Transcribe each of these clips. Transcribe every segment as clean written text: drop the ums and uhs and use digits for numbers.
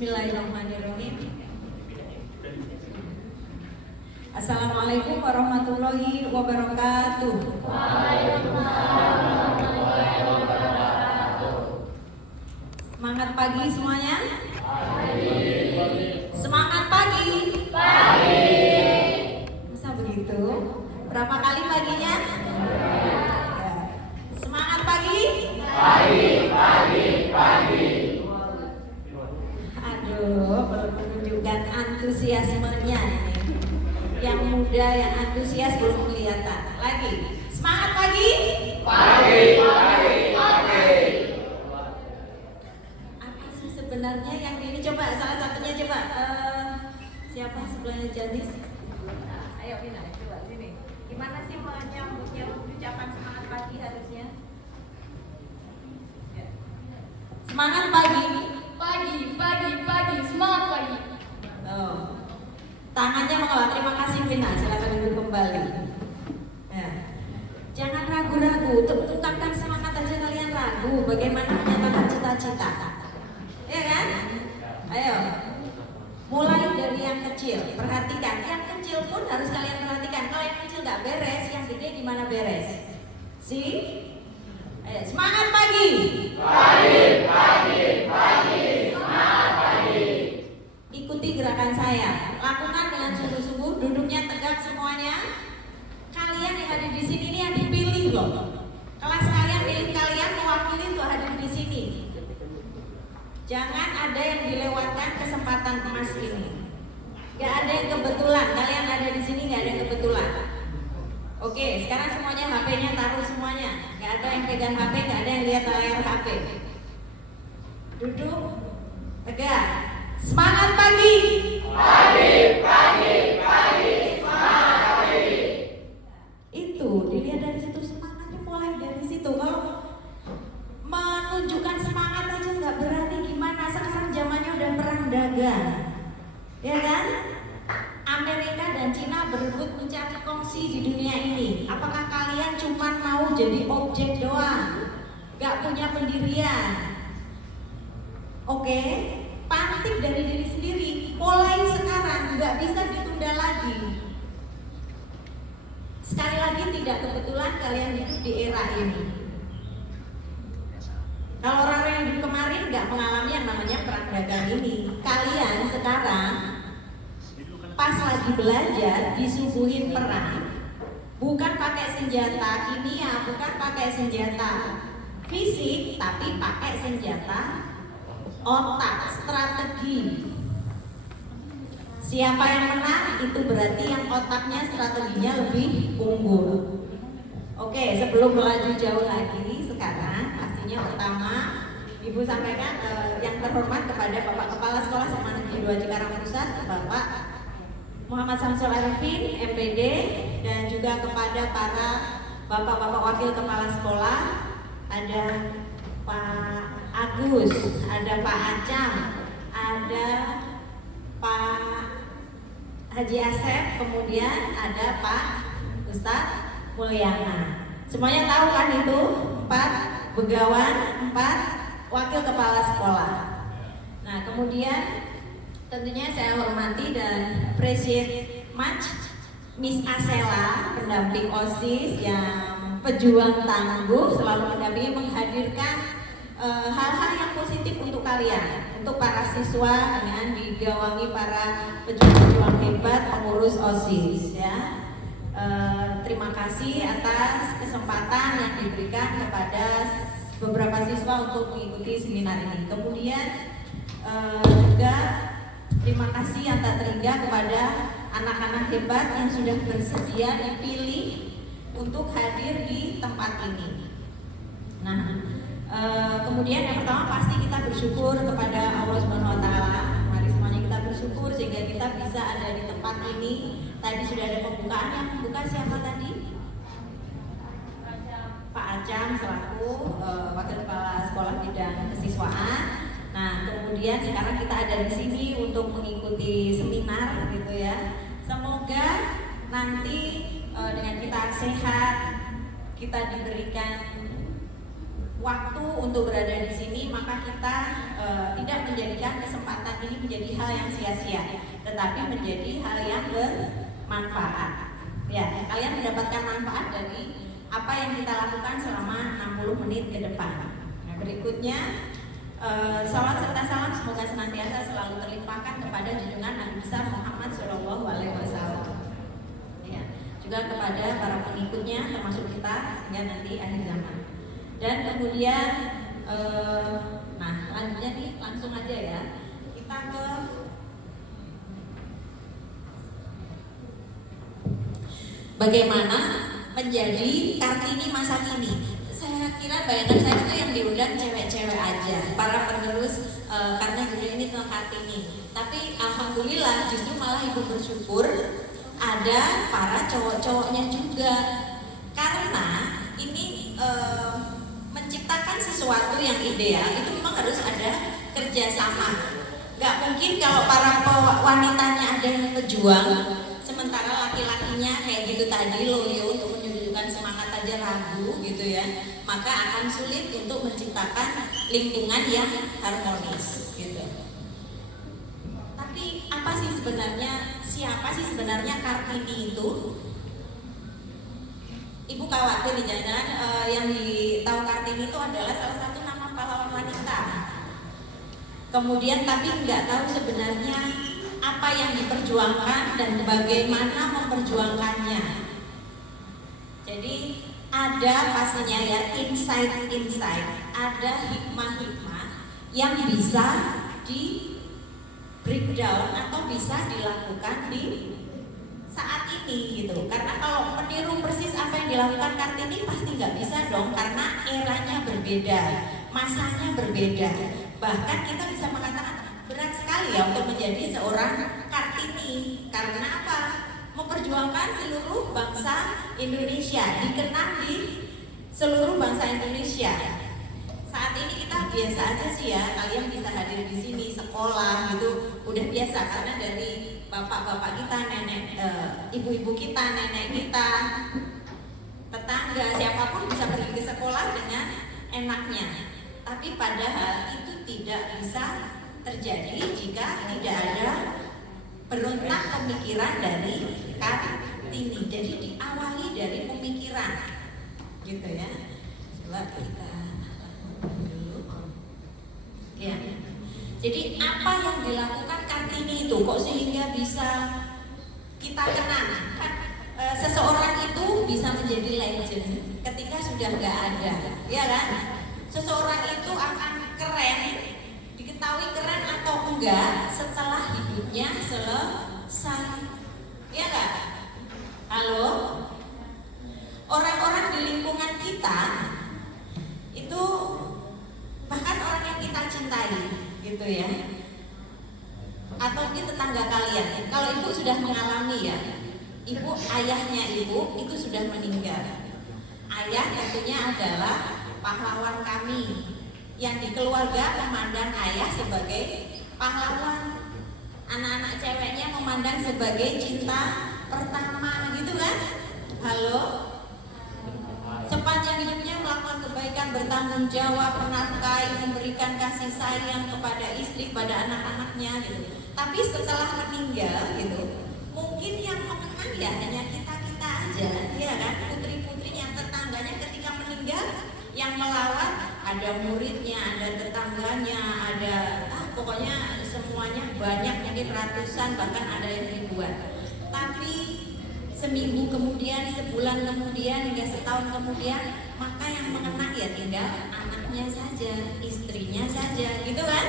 Bismillahirrahmanirrahim. Assalamualaikum warahmatullahi wabarakatuh. Semangat pagi semuanya. Semangat pagi. Masa begitu? Berapa kali paginya? Ya. Semangat pagi. Aduh, belum menunjukkan antusiasmenya ini. Yang muda, yang antusias belum kelihatan. Lagi. Semangat pagi. Apa sih sebenarnya yang ini? Coba salah satunya coba. Siapa sebelahnya Janis? Ayo Vina, coba sini. Gimana sih menyambutnya ucapan semangat pagi harusnya? Ya. Semangat pagi. Pagi, semangat pagi. Oh. Tangannya mengalah. Terima kasih Vina. Silakan duduk kembali. Ya. Jangan ragu-ragu. Untuk mengungkapkan semangat aja kalian ragu. Bagaimana menyatakan cita-cita? Ya kan? Ayo. Mulai dari yang kecil. Perhatikan. Yang kecil pun harus kalian perhatikan. Kalau yang kecil nggak beres, yang gede gimana beres? See? Ayo. Semangat pagi. Ikuti gerakan saya. Lakukan dengan sungguh-sungguh. Duduknya tegak semuanya. Kalian yang ada di sini ini yang dipilih loh. Kelas kalian pilih kalian mewakili untuk hadir di sini. Jangan ada yang dilewatkan kesempatan emas ini. Gak ada yang kebetulan. Kalian ada di sini gak ada yang kebetulan. Oke, sekarang semuanya HP-nya taruh semuanya. Gak ada yang pegang HP, gak ada yang lihat layar HP. Duduk tegak. Semangat pagi. Itu dilihat dari situ, semangatnya mulai dari situ. Kalau menunjukkan semangat aja nggak berani gimana? Sekarang zamannya udah perang dagang, ya kan? Amerika dan Cina berebut mencari kongsi di dunia ini. Apakah kalian cuma mau jadi objek doang? Gak punya pendirian? Oke, pantik dari diri sendiri. Mulai sekarang, gak bisa ditunda lagi. Sekali lagi tidak kebetulan kalian hidup di era ini. Kalau orang-orang yang hidup kemarin gak mengalami yang namanya perang dagang ini. Kalian sekarang pas lagi belajar disuguhin perang, bukan pakai senjata kimia, bukan pakai senjata fisik, tapi pakai senjata otak, strategi. Siapa yang menang itu berarti yang otaknya, strateginya lebih unggul. Oke, sebelum melaju jauh lagi, sekarang pastinya pertama Ibu sampaikan yang terhormat kepada Bapak Kepala Sekolah SMA Negeri 2 Cikarang Pusat, Bapak Muhammad Samsul Arifin, MPD, dan juga kepada para Bapak-Bapak Wakil Kepala Sekolah, ada Pak Agus, ada Pak Acam, ada Pak Haji Asep, kemudian ada Pak Ustadz Mulyana. Semuanya tahu kan itu 4 begawan, 4 wakil kepala sekolah. Nah kemudian tentunya saya hormati dan appreciate much Miss Asela, pendamping OSIS yang pejuang tangguh, selalu mendampingi, menghadirkan hal-hal yang positif untuk kalian, untuk para siswa dengan digawangi para pejuang-pejuang hebat pengurus OSIS ya. Terima kasih atas kesempatan yang diberikan kepada beberapa siswa untuk mengikuti seminar ini. Kemudian juga terima kasih yang tak terhingga kepada anak-anak hebat yang sudah bersedia dipilih untuk hadir di tempat ini. Nah, kemudian yang pertama pasti kita bersyukur kepada Allah Subhanahu wa taala. Mari semuanya kita bersyukur sehingga kita bisa ada di tempat ini. Tadi sudah ada pembukaan, yang membuka siapa tadi? Pak Acam selaku wakil kepala sekolah bidang kesiswaan. Nah, kemudian sekarang kita ada di sini untuk mengikuti seminar gitu ya. Semoga nanti dengan kita sehat, kita diberikan waktu untuk berada di sini, maka kita tidak menjadi menjadikan kesempatan ini menjadi hal yang sia-sia, tetapi menjadi hal yang bermanfaat. Ya, kalian mendapatkan manfaat dari apa yang kita lakukan selama 60 menit ke depan. Nah, berikutnya salawat serta salam semoga senantiasa selalu terlimpahkan kepada junjungan Nabi besar Muhammad Shallallahu Alaihi Wasallam. Ya, juga kepada para pengikutnya termasuk kita hingga nanti akhir zaman. Dan kemudian nah selanjutnya nih langsung aja ya kita ke bagaimana menjadi Kartini masa kini. Saya kira bayangan saya itu yang diundang cewek-cewek aja, para penerus karena judul ini tentang Kartini. Tapi alhamdulillah justru malah ibu bersyukur ada para cowok-cowoknya juga, karena ini menciptakan sesuatu yang ideal itu memang harus ada kerjasama. Gak mungkin kalau para wanitanya ada yang pejuang, sementara laki-lakinya kayak gitu tadi loyo untuk menunjukkan semangat aja ragu gitu ya, maka akan sulit untuk menciptakan lingkungan yang harmonis gitu. Tapi apa sih sebenarnya, siapa sih sebenarnya Kartini itu? Ibu khawatir nih jangan yang tahu Kartini itu adalah salah satu nama pahlawan wanita. Kemudian tapi nggak tahu sebenarnya apa yang diperjuangkan dan bagaimana memperjuangkannya. Jadi ada pastinya ya insight-insight, ada hikmah-hikmah yang bisa di breakdown atau bisa dilakukan di saat ini gitu. Karena kalau meniru persis apa yang dilakukan Kartini pasti nggak bisa dong, karena eranya berbeda, masanya berbeda. Bahkan kita bisa mengatakan berat sekali ya untuk menjadi seorang Kartini. Karena apa? Memperjuangkan seluruh bangsa Indonesia, dikenang di seluruh bangsa Indonesia. Saat ini kita biasa aja sih ya, kalian bisa hadir di sini, sekolah gitu, udah biasa karena dari bapak-bapak kita, nenek, ibu-ibu kita, nenek kita, tetangga, siapapun bisa pergi ke sekolah dengan enaknya. Tapi padahal itu tidak bisa terjadi jika tidak ada berontak pemikiran dari Kartini. Jadi diawali dari pemikiran, gitu ya. Coba kita dulu. Ya. Jadi apa yang dilakukan Kartini itu kok sehingga bisa kita kenang? Kan seseorang itu bisa menjadi legend ketika sudah nggak ada, ya kan? Seseorang itu akan keren, diketahui keren atau enggak setelah hidupnya selesai, ya kan? Halo? Orang-orang di lingkungan kita itu, bahkan orang yang kita cintai gitu ya, atau mungkin tetangga kalian, kalau ibu sudah mengalami ya, ibu, ayahnya ibu itu sudah meninggal. Ayah tentunya adalah pahlawan kami, yang di keluarga memandang ayah sebagai pahlawan, anak-anak ceweknya memandang sebagai cinta pertama gitu kan. Halo? Sepanjang hidupnya melakukan kebaikan, bertanggung jawab, menafkahi, memberikan kasih sayang kepada istri, pada anak-anaknya gitu. Tapi setelah meninggal gitu, mungkin yang mengenang ya hanya kita-kita aja, ya kan? Putri-putrinya, tetangganya ketika meninggal, yang melawat ada muridnya, ada tetangganya, ada pokoknya semuanya banyak, mungkin ratusan, bahkan ada yang ribuan. Tapi seminggu kemudian, sebulan kemudian, hingga setahun kemudian, maka yang mengenang ya tinggal anaknya saja, istrinya saja, gitu kan?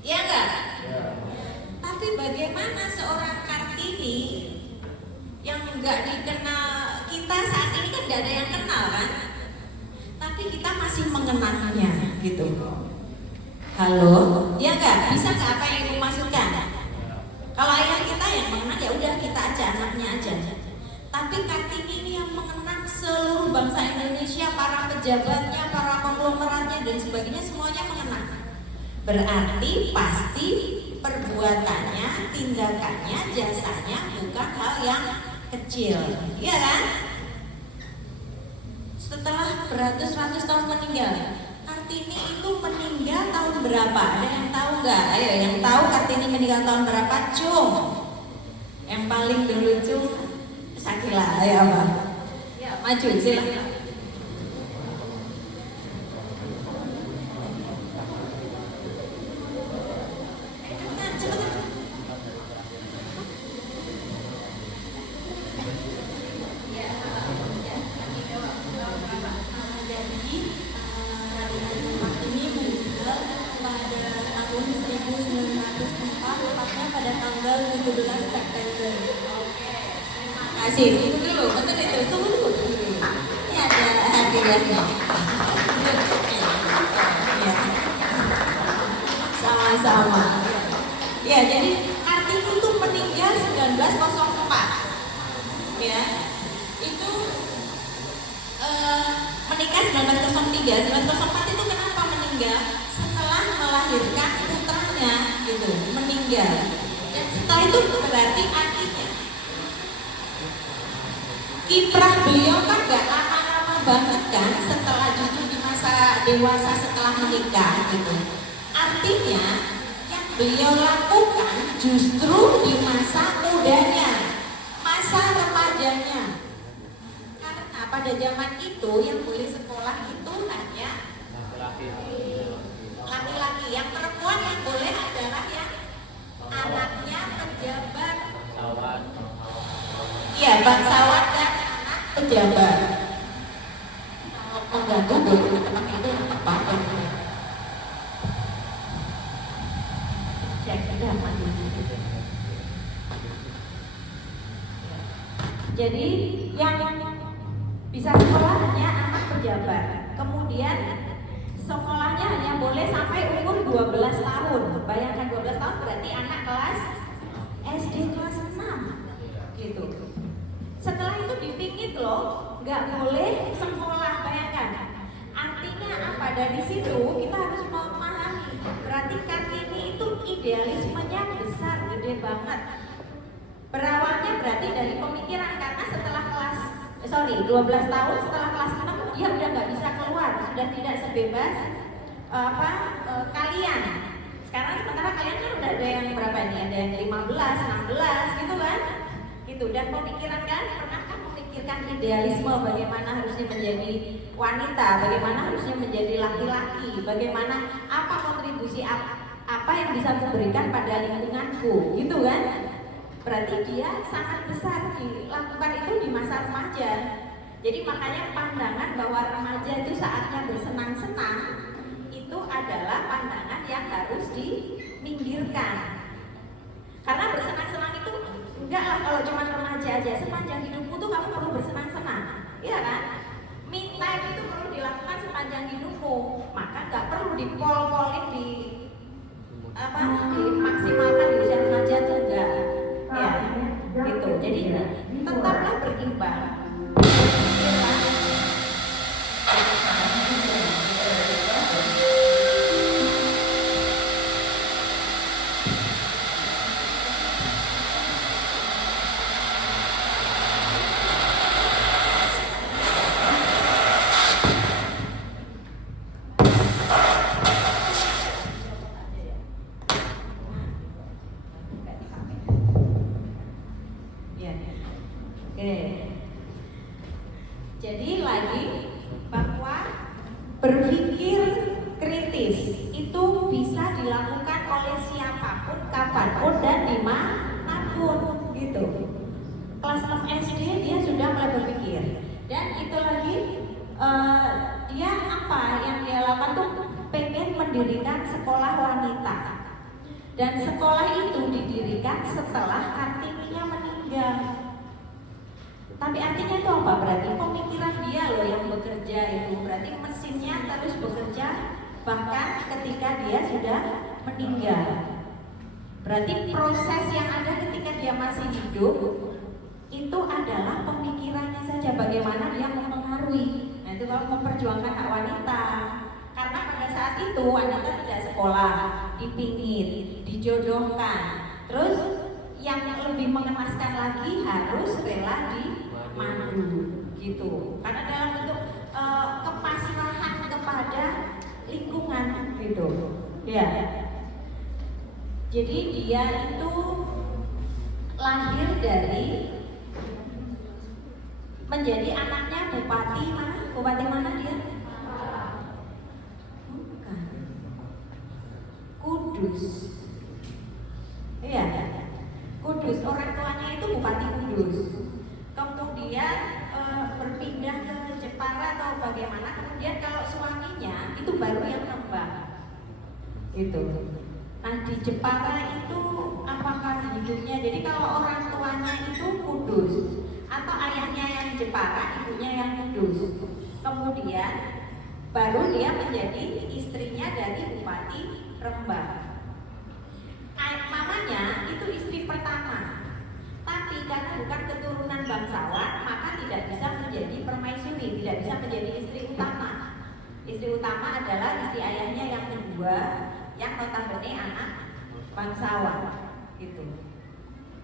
Ya enggak? Ya. Tapi bagaimana seorang Kartini yang enggak dikenal, kita saat ini kan enggak ada yang kenal kan? Tapi kita masih mengenangnya gitu. Halo? Ya enggak? Bisa enggak apa yang ibu maksudkan? Kalau ayah kita yang mengenang ya udah kita aja, anaknya aja. Tapi Kartini ini yang mengenang seluruh bangsa Indonesia, para pejabatnya, para konglomeratnya dan sebagainya, semuanya mengenang. Berarti pasti perbuatannya, tindakannya, jasanya bukan hal yang kecil, iya kan? Setelah beratus-ratus tahun meninggal, Kartini itu meninggal tahun berapa? Ada yang tahu nggak? Ayo, yang tahu Kartini meninggal tahun berapa? Cung. Yang paling dulu Cung, Sakila. Ayo apa? Ya, maju silahkan. Kasih, itu dulu, betul itu, tunggu dulu. Ini ada hadiahnya. Sama-sama. Ya, jadi Kartini itu meninggal 1904. Ya, itu menikah 1903. 1904 itu kenapa meninggal? Setelah melahirkan putranya, gitu, meninggal. Dan setelah itu berarti artinya kiprah beliau kan gak lama-lama banget kan, setelah justru di masa dewasa setelah menikah gitu. Artinya yang beliau lakukan justru di masa mudanya, masa remajanya. Karena pada zaman itu yang boleh sekolah itu hanya laki-laki, yang perempuan yang boleh adalah yang anaknya pejabat. Iya, bangsawan dan anak pejabat. Mengganggu boleh itu apa? Jadi yang bisa sekolah hanya anak pejabat. Kemudian sekolahnya hanya boleh sampai umur 12 tahun. Bayangkan 12 tahun berarti anak kelas SD kelas 6 gitu. Setelah itu dipingit loh, nggak boleh sekolah, bayangkan. Artinya apa? Dari situ kita harus memahami. Berarti Kartini itu idealismenya besar, gede banget. Berawalnya berarti dari pemikiran, karena setelah 12 tahun setelah kelas 6 dia udah nggak bisa keluar, sudah tidak sebebas kalian. Sekarang sementara kalian kan udah ada yang berapa ini? Ada yang 15, 16 gitu kan? Gitu. Dan pemikiran kan, pernahkah memikirkan idealisme bagaimana harusnya menjadi wanita, bagaimana harusnya menjadi laki-laki, bagaimana apa kontribusi apa yang bisa memberikan pada lingkunganku, gitu kan? Berarti dia sangat besar dilakukan itu di masa remaja. Jadi makanya pandangan bahwa remaja itu saatnya bersenang-senang itu adalah pandangan yang harus diminggirkan. Karena bersenang-senang itu enggak lah kalau cuma remaja aja. Sepanjang hidupmu tuh kamu perlu bersenang-senang, iya kan? Me time itu perlu dilakukan sepanjang hidupmu. Maka nggak perlu dipol-polin dimaksimalkan di usia remaja tuh enggak. Ya, gitu. Jadi tetaplah berimbang. Jadi lagi bahwa berpikir kritis itu bisa dilakukan oleh siapapun, kapanpun dan dimanapun gitu. Kelas 6 SD dia sudah mulai berpikir, dan itu lagi dia apa yang dia lakukan tuh pengen mendirikan sekolah wanita, dan sekolah itu didirikan setelah Kartininya meninggal. Tapi artinya itu apa? Berarti pemikiran dia loh yang bekerja itu. Berarti mesinnya terus bekerja bahkan ketika dia sudah meninggal. Berarti proses yang ada ketika dia masih hidup itu adalah pemikirannya saja, bagaimana dia mempengaruhi. Nah itu kalau memperjuangkan hak wanita. Karena pada saat itu wanita tidak sekolah, dipingit, dijodohkan. Terus yang lebih mengenaskan lagi harus rela dimandu gitu, karena dalam bentuk kepasrahan kepada lingkungan gitu ya. Jadi dia itu lahir dari menjadi anaknya bupati mana? Bupati mana dia? Bukan. Kudus. Iya, Kudus. Orang tuanya itu Bupati Kudus. Kemudian berpindah ke Jepara atau bagaimana? Kemudian kalau suaminya itu baru yang Rembang. Itu. Nah di Jepara itu apakah hidupnya? Jadi kalau orang tuanya itu Kudus atau ayahnya yang Jepara, ibunya yang Kudus. Kemudian baru dia menjadi istrinya dari Bupati Rembang. Mamanya itu istri pertama, tapi karena bukan keturunan bangsawan, maka tidak bisa menjadi permaisuri, tidak bisa menjadi istri utama. Istri utama adalah istri ayahnya yang kedua, yang notabene anak bangsawan, gitu.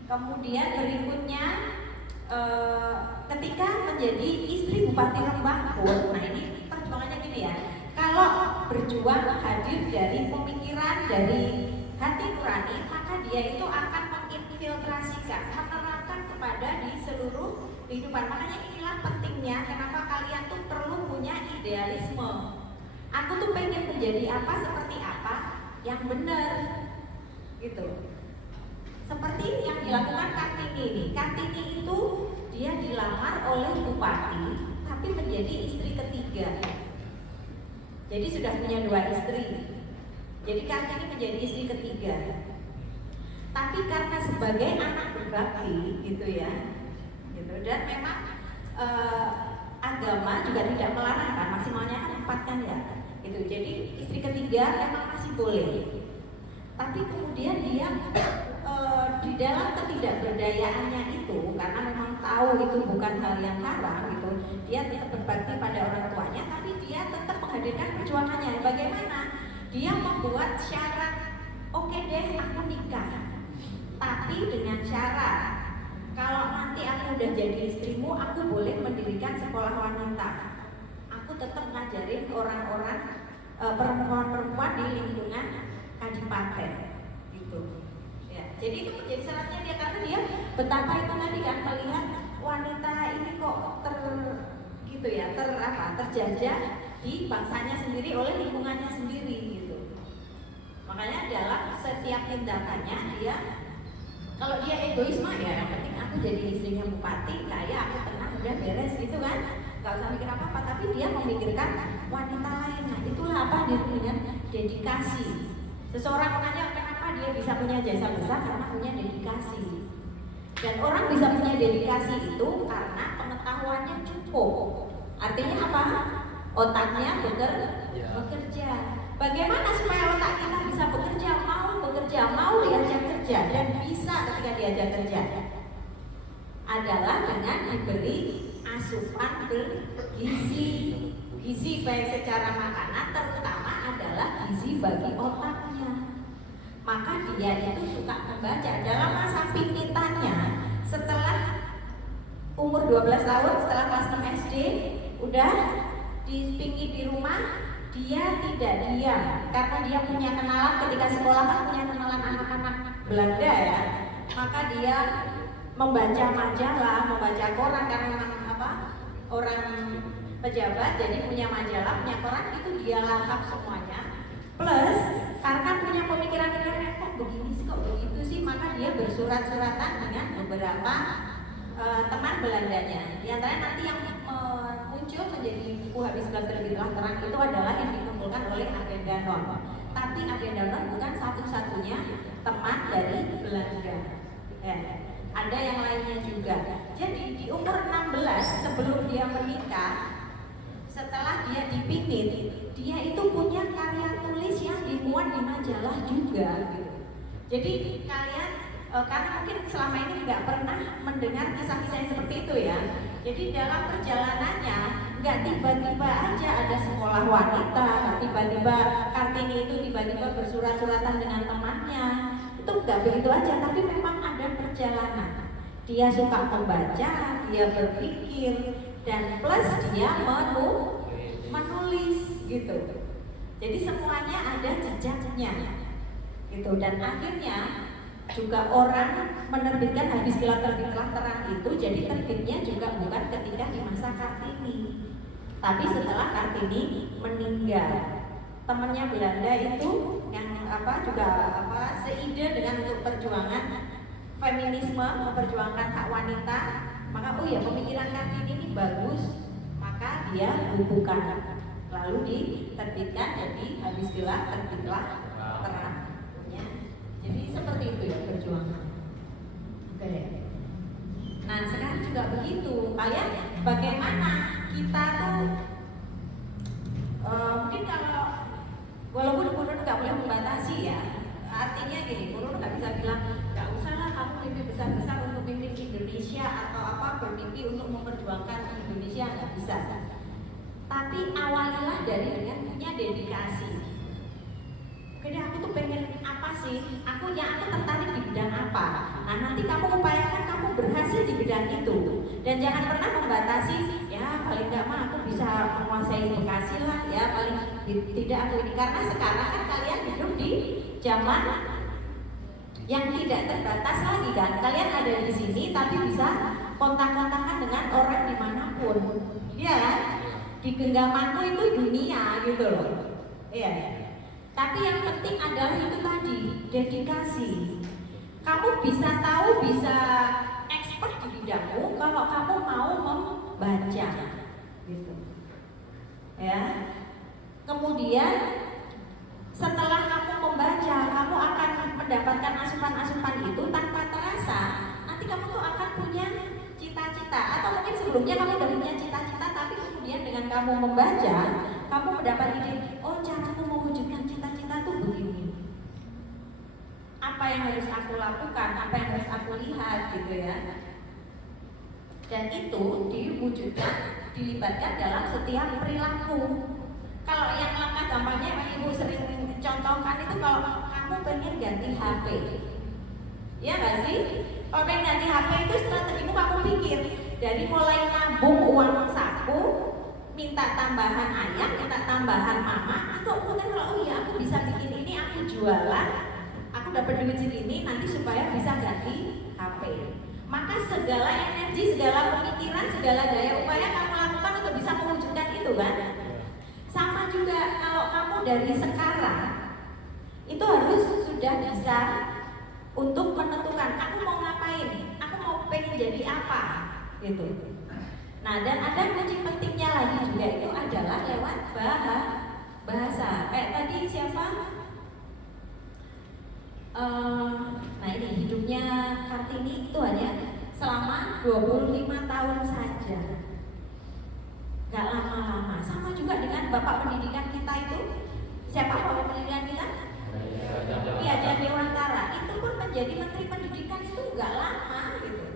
Kemudian berikutnya, ketika menjadi istri Bupati Rembang pun, nah ini perjuangannya gini ya. Kalau berjuang hadir dari pemikiran, dari hati nurani, maka dia itu akan menginfiltrasikan, menerapkan kepada di seluruh kehidupan. Makanya inilah pentingnya kenapa kalian tuh perlu punya idealisme. Aku tuh pengen menjadi apa, seperti apa yang benar, gitu. Seperti yang dilakukan Kartini ini. Kartini itu dia dilamar oleh bupati, tapi menjadi istri ketiga. Jadi sudah punya 2 istri. Jadi Kartini menjadi istri ketiga. Tapi karena sebagai anak berbakti gitu ya, gitu, dan memang agama juga tidak melarang kan, maksimalnya kan 4 kan ya, gitu. Jadi istri ketiga memang masih boleh. Tapi kemudian dia di dalam ketidakberdayaannya itu, karena memang tahu itu bukan hal yang haram gitu, dia tetap berbakti pada orang tuanya, tapi dia tetap menghadirkan perjuangannya. Bagaimana? Dia membuat syarat, oke deh aku nikah, tapi dengan syarat kalau nanti aku udah jadi istrimu, aku boleh mendirikan sekolah wanita. Aku tetap ngajarin orang-orang perempuan-perempuan di lingkungan kadipaten, gitu. Ya, jadi itu menjadi syaratnya dia, karena dia betapa itu tadi kan melihat wanita ini kok terjajah di bangsanya sendiri oleh lingkungannya sendiri gitu. Makanya dalam setiap tindakannya dia, kalau dia egoisme ya yang penting aku jadi istrinya bupati, kaya, aku tenang, udah beres gitu kan, gak usah mikir apa-apa. Tapi dia memikirkan wanita lain. Nah itulah apa dengan dedikasi. Seseorang makanya kenapa dia bisa punya jasa besar, karena punya dedikasi. Dan orang bisa punya dedikasi itu karena pengetahuannya cukup. Artinya apa? Otaknya bekerja. Bagaimana supaya otak kita bisa bekerja, mau diajak kerja dan bisa ketika diajak kerja? Adalah dengan diberi asupan bergizi. Gizi baik secara makanan, terutama adalah gizi bagi otaknya. Maka dia itu suka membaca. Dalam masa pinggitannya, setelah umur 12 tahun, setelah kelas 6 SD, udah dipingit di rumah, dia tidak diam karena dia punya kenalan. Ketika sekolah kan punya kenalan anak-anak Belanda ya, maka dia membaca majalah, membaca koran, karena memang orang pejabat, jadi punya majalah, punya koran, itu dia lahap semuanya. Plus karena punya pemikiran-pemikiran kok begini sih, kok begitu sih, maka dia bersurat-suratan dengan beberapa teman Belandanya. Di antara nanti yang muncul menjadi buku habis belajar lebih terang itu adalah yang dikumpulkan oleh Agendanon. Tapi Agendanon bukan satu-satunya teman dari Belanda. Ya, ada yang lainnya juga. Jadi di umur 16 sebelum dia menikah, setelah dia dipingit, dia itu punya karya tulis yang dimuat di majalah juga gitu. Jadi kalian karena mungkin selama ini nggak pernah mendengar kisah-kisah yang seperti itu ya. Jadi dalam perjalanannya nggak tiba-tiba aja ada sekolah wanita, nggak tiba-tiba Kartini itu tiba-tiba bersurat-suratan dengan temannya. Itu nggak begitu aja, tapi memang ada perjalanan. Dia suka membaca, dia berpikir, dan plus dia menulis gitu. Jadi semuanya ada jejaknya. gitu. Dan akhirnya juga orang menerbitkan Habis Gelap Terbitlah Terang itu jadi terbitnya juga bukan ketika di masa Kartini, tapi setelah Kartini meninggal. Temannya Belanda itu yang juga seide dengan untuk perjuangan feminisme, memperjuangkan hak wanita, maka pemikiran Kartini ini bagus, maka dia bukukan, lalu diterbitkan jadi Habis Gelap Terbitlah Terang. Ya. Jadi seperti itu ya perjuangan. Oke. Nah sekarang juga begitu. Kalian bagaimana kita tuh mungkin kalau walaupun guru nggak boleh membatasi ya, artinya gini, guru nggak bisa bilang nggak usah lah kamu mimpi besar-besar untuk mimpi Indonesia atau bermimpi untuk memperjuangkan Indonesia, nggak bisa. Tapi awalilah dari dengan punya dedikasi. Jadi aku tuh pengen apa sih? Aku tertarik di bidang apa? Nah nanti kamu upayakan kamu berhasil di bidang itu. Dan jangan pernah membatasi, ya paling nggak mah aku bisa menguasai Bekasi lah, ya paling tidak aku ini. Karena sekarang kan kalian hidup di zaman yang tidak terbatas lagi kan. Kalian ada di sini tapi bisa kontak-kontakan dengan orang dimanapun. Iya kan? Di genggamanmu itu dunia gitu loh. Iya. Tapi yang penting adalah itu tadi, dedikasi. Kamu bisa tahu, bisa expert di bidangmu kalau kamu mau membaca, gitu. Ya. Kemudian setelah kamu membaca, kamu akan mendapatkan asupan-asupan itu tanpa terasa. Nanti kamu tuh akan punya cita-cita, atau mungkin sebelumnya kamu udah punya cita-cita, tapi kemudian dengan kamu membaca, kamu mendapat ide, oh caraku mewujudkan cita-cita tuh begini. Apa yang harus aku lakukan, apa yang harus aku lihat gitu ya. Dan itu diwujudkan, dilibatkan dalam setiap perilaku. Kalau yang langkah gampangnya yang ibu sering contohkan itu, kalau kamu pengen ganti HP, ya nggak sih? Kalau pengen ganti HP itu strategimu kamu pikir dari mulai nabung uang saku, minta tambahan ayah, minta tambahan mama, atau kemudian kalau aku bisa bikin ini, aku jualan, aku dapat duit segini nanti supaya bisa ganti HP. Maka segala energi, segala pemikiran, segala daya upaya kamu lakukan untuk bisa mewujudkan itu kan. Sama juga kalau kamu dari sekarang itu harus sudah bisa untuk menentukan aku mau ngapain, aku mau pengen jadi apa gitu. Nah dan ada kunci pentingnya lagi juga, itu adalah lewat bahasa. Kayak tadi siapa? Nah ini hidupnya Kartini itu hanya selama 25 tahun saja, gak lama-lama. Sama juga dengan bapak pendidikan kita itu, siapa bapak pendidikan kita? Iya, Jan Dewantara. Itu pun menjadi menteri pendidikan itu gak lama gitu.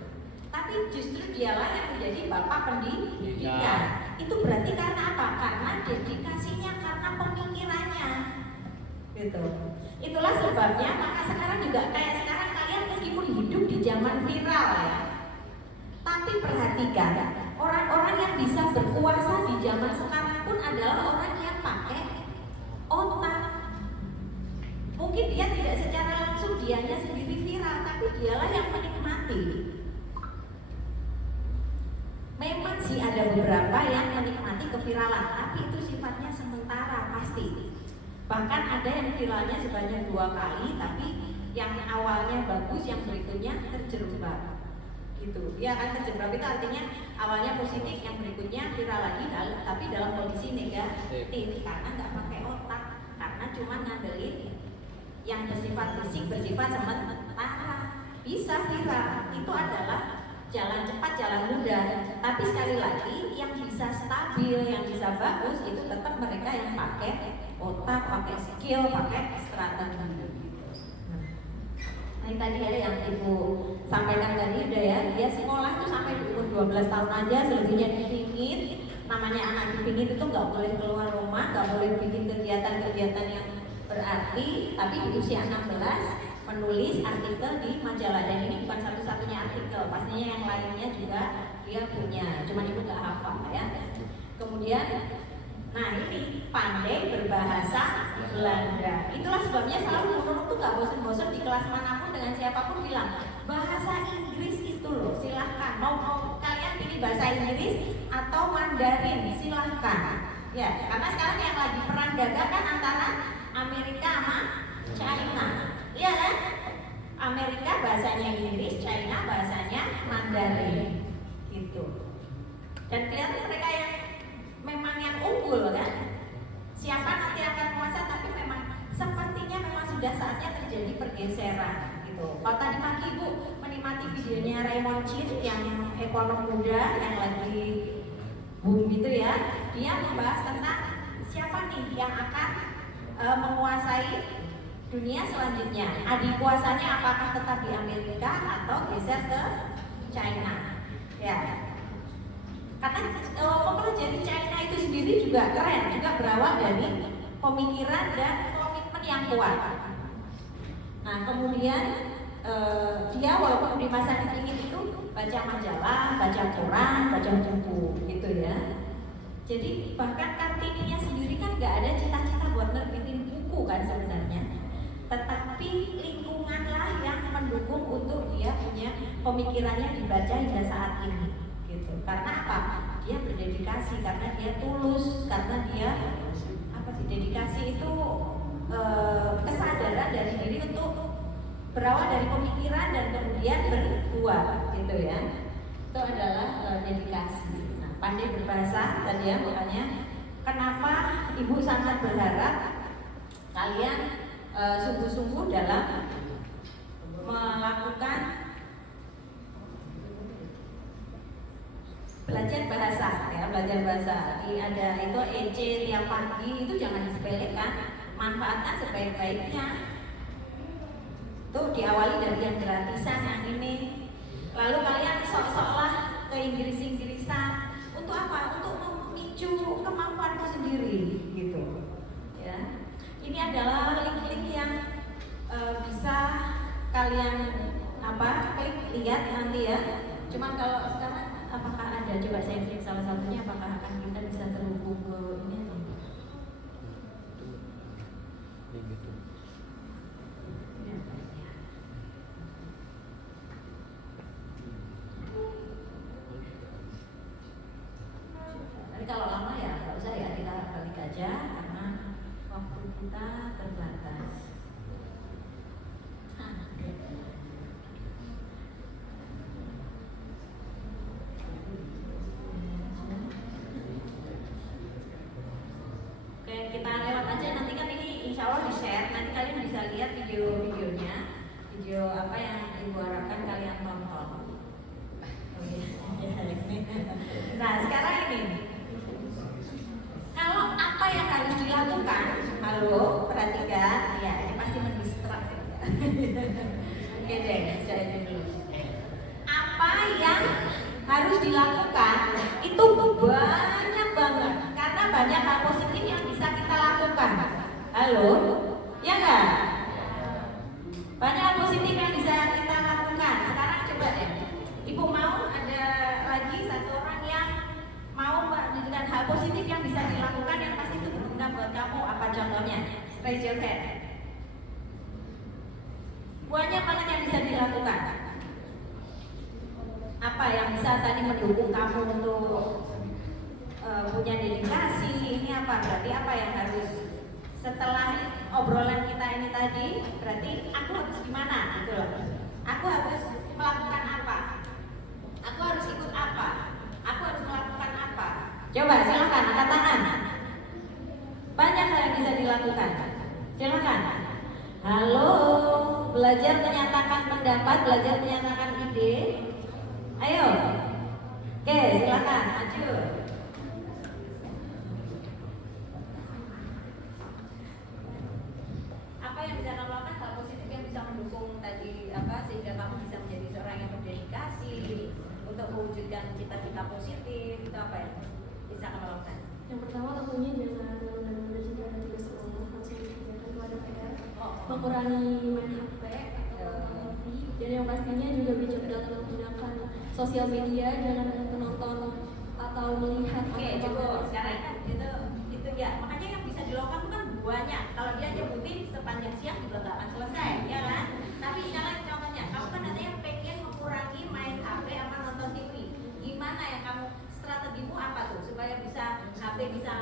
Tapi justru dialah yang menjadi bapak pendidikan. Itu berarti karena apa? Karena dedikasinya, karena pemikirannya gitu. Itulah sebabnya maka sekarang juga kayak sekarang kalian meskipun hidup di zaman viral ya, tapi perhatikan orang-orang yang bisa berkuasa di zaman sekarang pun adalah orang yang pakai otak. Mungkin dia tidak secara langsung dianya sendiri viral, tapi dialah yang menikmati. Memang sih ada beberapa yang menikmati keviralan, tapi itu sifatnya sementara pasti. Bahkan ada yang viralnya sebanyak 2 kali, tapi yang awalnya bagus, yang berikutnya terjerembab. Gitu. Ya kan, terjerembab itu artinya awalnya positif, yang berikutnya viral lagi, tapi dalam kondisi negatif karena nggak pakai otak, karena cuma ngandelin yang bersifat fisik, bersifat sementara. Bisa viral, itu adalah jalan cepat, jalan mudah. Tapi sekali lagi yang bisa stabil, yang bisa bagus itu tetap mereka yang pakai otak, pakai skill, pakai strategi. Nah, ini tadi ada yang ibu sampaikan tadi udah ya, dia sekolah tuh sampai di umur 12 tahun aja, selebihnya dipingit. Namanya anak dipingit itu nggak boleh keluar rumah, nggak boleh bikin kegiatan-kegiatan yang berarti. Tapi di usia 16 menulis artikel di majalah, dan ini bukan satu-satunya artikel, pastinya yang lainnya juga dia punya, cuma ibu nggak hafal ya. Kemudian, Nah ini pandai berbahasa Belanda. Itulah sebabnya selalu guru tuh gak bosan-bosan di kelas manapun dengan siapapun bilang bahasa Inggris itu loh, silahkan mau kalian pilih bahasa Inggris atau Mandarin, silahkan. Ya, karena sekarang yang lagi perang dagang kan antara Amerika sama China. Iya kan? Amerika bahasanya Inggris, China bahasanya Mandarin. Gitu. Dan kelihatan mereka yang memang yang unggul kan? Siapa nanti akan kuasa, tapi memang sepertinya memang sudah saatnya terjadi pergeseran gitu. Kalau tadi pagi Ibu menikmati videonya Raymond Chin yang ekonom muda yang lagi boom gitu ya, dia membahas tentang siapa nih yang akan menguasai dunia selanjutnya. Adik kuasanya apakah tetap di Amerika atau geser ke China? Ya. Karena mempelajari China itu sendiri juga keren, juga berawal dari pemikiran dan komitmen yang kuat. Nah kemudian dia walaupun di masa dingin itu baca majalah, baca koran, baca buku gitu ya. Jadi bahkan Kartininya sendiri kan nggak ada cita-cita buat nerbitin buku kan sebenarnya. Tetapi lingkunganlah yang mendukung untuk dia punya pemikirannya dibaca hingga saat ini. Gitu. Karena apa? Dia berdedikasi, karena dia tulus, karena dia apa sih, dedikasi itu kesadaran dari diri untuk berawal dari pemikiran dan kemudian berbuat gitu ya. Itu adalah dedikasi. Nah, pandai berbahasa tadi ya, makanya kenapa Ibu sangat berharap kalian sungguh-sungguh dalam melakukan belajar bahasa ya, belajar bahasa. Ada itu EC tiap pagi, itu jangan disepelekan, manfaatkan sebaik-baiknya. Tuh diawali dari yang gratisan yang ini, lalu kalian sok-soklah ke Inggris-Inggrisan. Untuk apa? Untuk memicu kemampuanmu sendiri gitu ya. Ini adalah link-link yang bisa kalian klik lihat nanti ya. Cuman kalau sekarang apakah ada, coba saya klik salah satunya, apakah akan kita bisa terhubung ke ini atau tapi kalau lama ya nggak usah ya, kita balik aja karena waktu kita terbatas. Oke, kita lewat aja, nanti kan ini insya Allah di-share, nanti kalian bisa lihat video-videonya, video apa yang Ibu harapkan kalian tonton. Nah sekarang ini, kalau apa yang harus dilakukan, halo perhatikan, ya ini pasti mendistrak. Oke deh, saya dulu. Apa yang harus dilakukan itu banyak banget, karena banyak hal positif yang bisa kita lakukan. Halo, ya enggak? Banyak hal positif yang bisa kita lakukan. Sekarang coba deh, Ibu mau ada lagi satu orang yang mau menunjukkan hal positif yang bisa dilakukan yang pasti itu berguna buat kamu. Apa contohnya? Raise your hand. Banyak banget yang bisa dilakukan. Apa yang bisa tadi mendukung kamu untuk punya dedikasi? Ini apa? Berarti apa yang harus setelah obrolan kita ini tadi? Berarti aku harus gimana? Gitu loh. Aku harus melakukan apa? Aku harus ikut apa? Aku harus melakukan apa? Coba silakan angkat tangan. Banyak hal yang bisa dilakukan. Silakan. Halo, belajar menyatakan pendapat, belajar menyatakan ide. Ayo. Oke, silakan maju. Apa yang bisa kamu lakukan, hal positif yang bisa mendukung tadi sehingga kamu bisa menjadi seorang yang berdedikasi untuk mewujudkan cita-cita positif, itu apa yang bisa kamu lakukan? Yang pertama tentunya jangan menunda-nunda jika ada tugas sekolah, langsung dikerjakan kepada PR. Mengurangi main HP atau TV, dan yang pastinya juga bijak dalam menggunakan sosial media, jangan menonton atau melihat. Oke, cukup. Sekarang kan itu gitu ya. Makanya yang bisa dilakukan itu kan banyak. Kalau dia nyebutin sepanjang siang juga nggak akan selesai, ya kan? Tapi misalnya contohnya, kamu kan ada yang pengen mengurangi main HP sama nonton TV. Gimana ya kamu, strategimu apa tuh supaya bisa HP bisa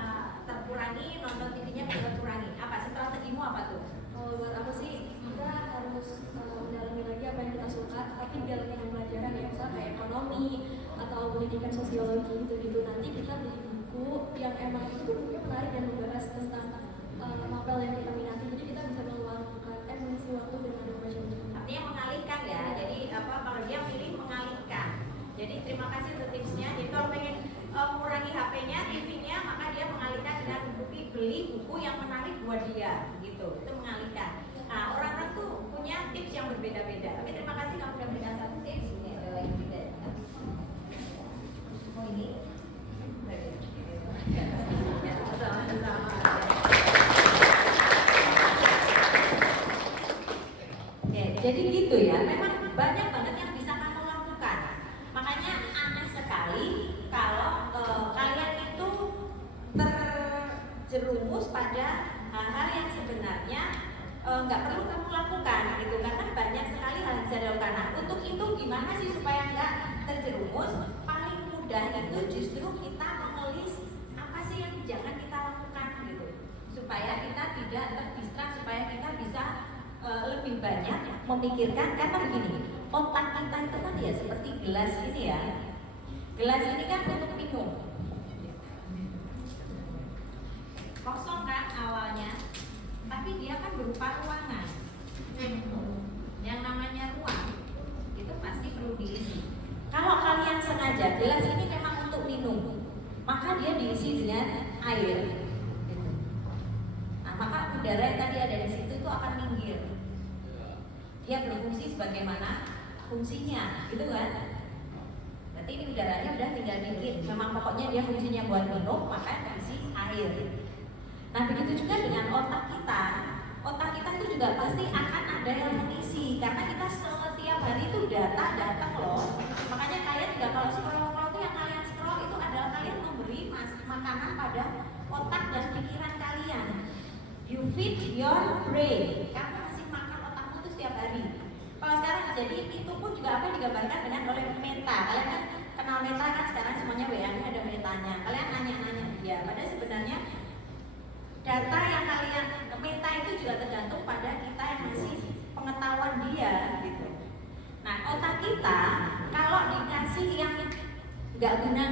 terkurangi, nonton TV-nya bisa terkurangi? Apa strategimu apa tuh? Kalau buat aku sih kita harus mendalami lagi apa yang kita suka, tapi di dalam bidang pelajaran ya, misalnya kayak ekonomi atau pendidikan sosiologi gitu. Nanti kita beli buku yang emang itu bukunya menarik dan membahas tentang novel yang kita minati. Jadi kita bisa mengisi waktu dengan membaca buku. Artinya mengalihkan ya. Jadi apa, kalau dia pilih mengalihkan. Jadi terima kasih untuk tipsnya. Jadi kalau pengen mengurangi HP-nya, TV-nya, maka dia mengalihkan dengan beli buku yang menarik buat dia, gitu. Itu mengalihkan. Nah, orang-orang tuh punya tips yang berbeda-beda. Tapi terima kasih kamu sudah berikan satu tips. Ini ada lagi juga. Oh ini. Sama-sama. Jadi gitu ya. Memang banyak banget yang bisa kamu lakukan. Makanya aneh sekali kalau kalian itu terjerumus pada hal-hal yang sebenarnya nggak perlu kamu lakukan gitu, karena banyak sekali hal yang bisa dilakukan. Nah, untuk itu gimana sih supaya nggak terjerumus? Paling mudah itu justru kita menulis apa sih yang jangan kita lakukan gitu, supaya kita tidak terdistrak, supaya kita bisa lebih banyak memikirkan. Karena begini, otak kita itu kan ya seperti gelas ini ya. Gelas ini kan untuk minum, kosong kan awalnya, tapi dia kan berupa ruangan. Yang namanya ruang itu pasti perlu diisi. Kalau kalian sengaja, gelas ini memang untuk minum, maka dia diisi dengan air. Nah, maka udara yang tadi ada di situ itu akan minggir. Dia berfungsi sebagaimana fungsinya, gitu kan? Berarti ini udaranya udah tinggal dikit. Memang pokoknya dia fungsinya buat minum, maka diisi air. Nah, begitu juga dengan otak kita. Otak kita itu juga pasti akan ada yang mengisi, karena kita setiap hari itu data datang loh. Makanya kalian juga kalau scroll itu yang kalian scroll itu adalah kalian memberi makanan pada otak dan pikiran kalian. You feed your brain. Kamu masih makan otakmu itu setiap hari. Kalau sekarang jadi itu pun juga apa yang digambarkan dengan oleh meta. Kalian kan kenal meta kan, sekarang semuanya WA-nya ada metanya. Kalian nanya-nanya dia. Padahal sebenarnya data yang kalian meta itu juga tergantung pada kita yang masih pengetahuan dia gitu. Nah, otak kita kalau dikasih yang nggak guna,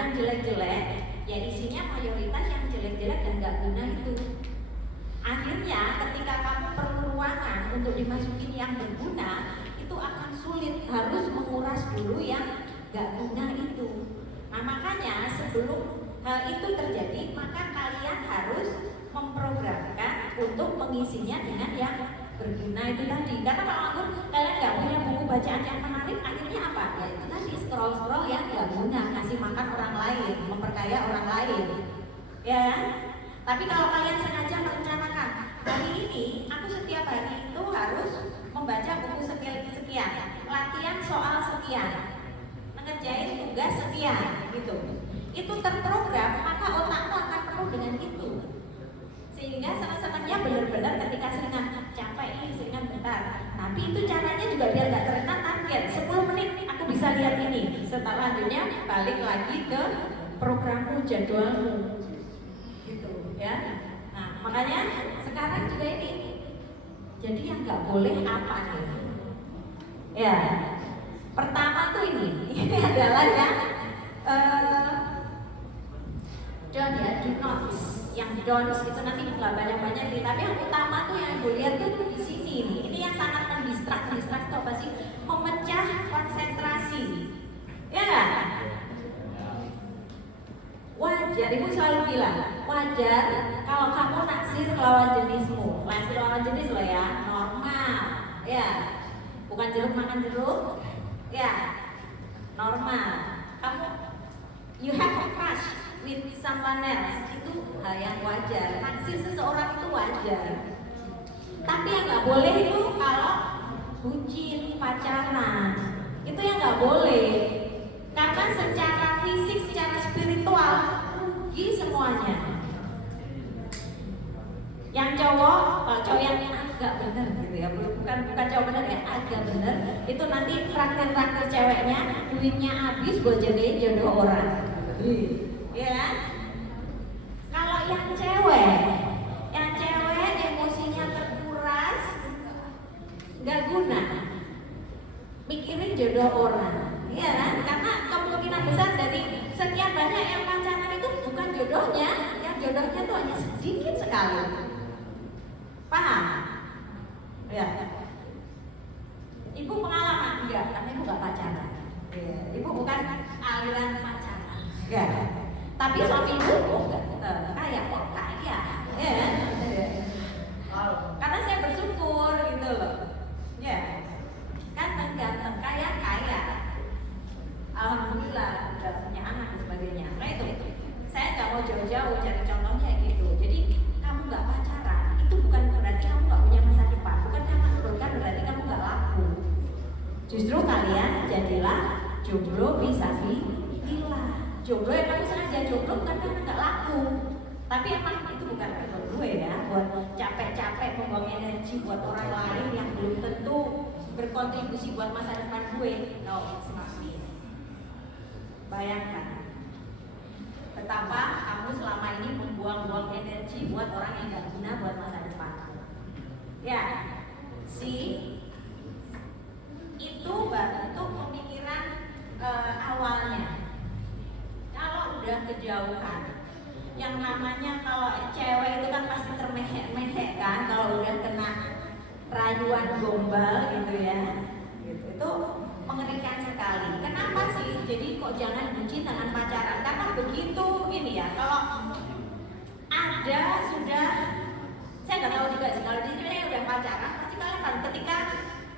yang jelek-jelek, ya isinya mayoritas yang jelek-jelek dan nggak guna itu. Akhirnya ketika kamu perlu ruangan untuk dimasukin yang berguna, itu akan sulit, harus menguras dulu yang nggak guna itu. Nah, makanya sebelum hal itu terjadi, maka kalian harus memprogramkan untuk mengisinya dengan yang berguna itu tadi. Karena kalau kalian nggak punya buku bacaan yang menarik, akhirnya apa? Ya itu tadi, scroll yang nggak guna, ngasih makan orang lain, memperkaya orang lain, ya. Tapi kalau kalian sengaja merencanakan, hari ini aku setiap hari itu harus membaca buku sekian, latihan soal sekian, ngerjain tugas sekian, gitu. Itu terprogram, maka otakmu akan penuh dengan itu. Sehingga senang-senangnya benar-benar ketika seringan capek ini, seringan bentar. Tapi itu caranya juga biar gak terkena target. 10 menit aku bisa lihat ini. Selanjutnya balik lagi ke programmu, jadwalmu. Gitu ya. Nah, makanya sekarang juga ini. Jadi yang gak boleh apa nih? Ya. Pertama tuh ini adalah yang don't ya, do not. Yang don'ts itu nanti nggak banyak-banyak sih, tapi yang utama tuh yang gue lihat tuh di sini nih. Ini yang sangat mendistrak itu apa sih? Memecah konsentrasi. Ya nggak? Wajar, ibu selalu bilang wajar kalau kamu naksir lawan jenismu. Naksir lawan jenis loh ya, normal. Ya, bukan jeruk makan jeruk. Ya, normal. Kamu you have a crush with someone else, itu hal yang wajar. Naksir seseorang itu wajar. Tapi yang nggak boleh itu kalau bucin, pacaran, itu yang nggak boleh. Karena secara fisik, secara spiritual rugi semuanya. Yang cowok, kalau cowok yang agak bener gitu ya, bukan cowok bener ya, agak bener, itu nanti traktir ceweknya, duitnya habis buat jagain jodoh orang. Ya. Kalau yang cewek emosinya terkuras, nggak guna, mikirin jodoh orang, ya kan? Karena kemungkinan besar dari sekian banyak yang pacaran itu bukan jodohnya, yang jodohnya tuh hanya sedikit sekali. Paham? Ya. Ibu pengalaman enggak? Karena ibu nggak pacaran. Ya. Ibu bukan aliran pacaran. Enggak. Tapi suami ibu kaya kok kaya. Ya. Karena saya bersyukur gitu loh. Ya. Ganteng, kaya. Alhamdulillah udah punya anak dan sebagainya. Nah itu. Saya nggak mau jauh-jauh cari contohnya gitu. Jadi kamu nggak pacaran itu bukan berarti kamu nggak punya masa depan, bukan berarti kamu nggak laku. Justru kalian jadilah jomblo bisa hilang. Jomblo yang kamu sengaja jomblo bukan karena nggak laku, tapi emang itu bukan untuk gue ya, buat capek-capek membuang energi buat orang lain yang belum tentu berkontribusi buat masa depan gue. No, it's not me. Bayangkan betapa kamu selama ini membuang-buang energi buat orang yang gak guna buat masa depan. Ya, itu bentuk pemikiran awalnya. Kalau udah kejauhan, yang namanya kalau cewek itu kan pasti termehek-mehek kan, kalau udah kena rayuan gombal gitu ya, gitu. Itu mengerikan sekali. Kenapa sih? Jadi kok jangan bucin dengan pacaran? Karena begitu gini ya, kalau ada sudah, saya nggak tahu juga sih, kalau di sini udah pacaran, pasti kalian kan ketika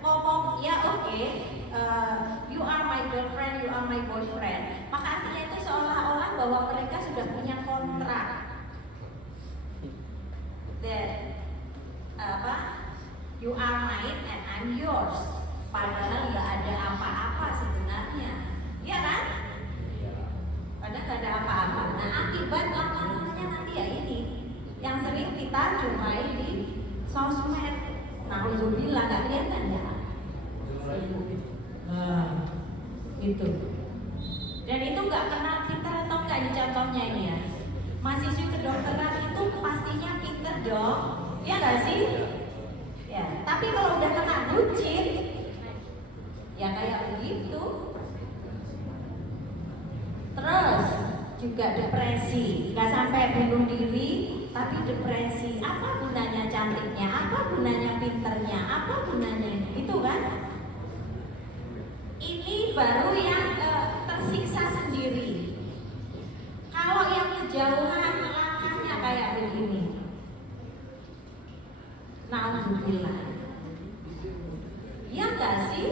ngomong ya oke, you are my girlfriend, you are my boyfriend, maka artinya itu seolah-olah bahwa mereka sudah punya kontrak. Dan you are mine and I'm yours. Padahal nggak ada apa-apa sebenarnya, ya kan? Padahal nggak ada apa-apa. Nah akibat lama-lamanya nanti ya ini yang sering kita jumpai di sosmed. Nauzubillah, nggak kelihatan ya? Nah, itu. Dan itu nggak kenal pinter atau nggak, ini contohnya ini ya. Mahasiswi kedokteran itu pastinya pinter dong, ya nggak sih? Ya. Tapi kalau udah kena bucin, ya kayak begitu. Terus juga depresi, nggak sampai bunuh diri, tapi depresi. Apa gunanya cantiknya? Apa gunanya pinternya? Apa gunanya itu kan? Ini baru yang tersiksa sendiri. Kalau yang kejauhan langkahnya kayak begini. Nauzubillah. Iya nggak sih?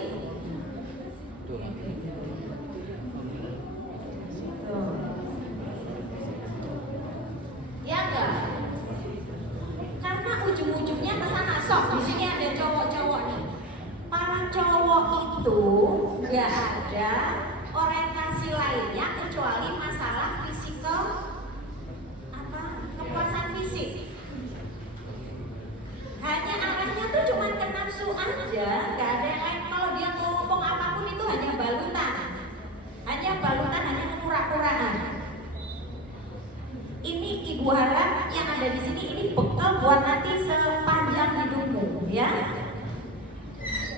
Ya enggak? Karena ujung-ujungnya ke sana. Sok di sini ada cowok-cowok nih. Para cowok itu nggak ada orientasi lainnya kecuali masalah fisikal, kepuasan fisik. Hanya arahnya tuh cuma ke nafsu aja, nggak ada yang lain. Kalau dia ngomong apapun itu hanya balutan, hanya kepura-puraan. Ini ibu harap yang ada di sini ini bekal buat nanti sepanjang hidupmu, ya.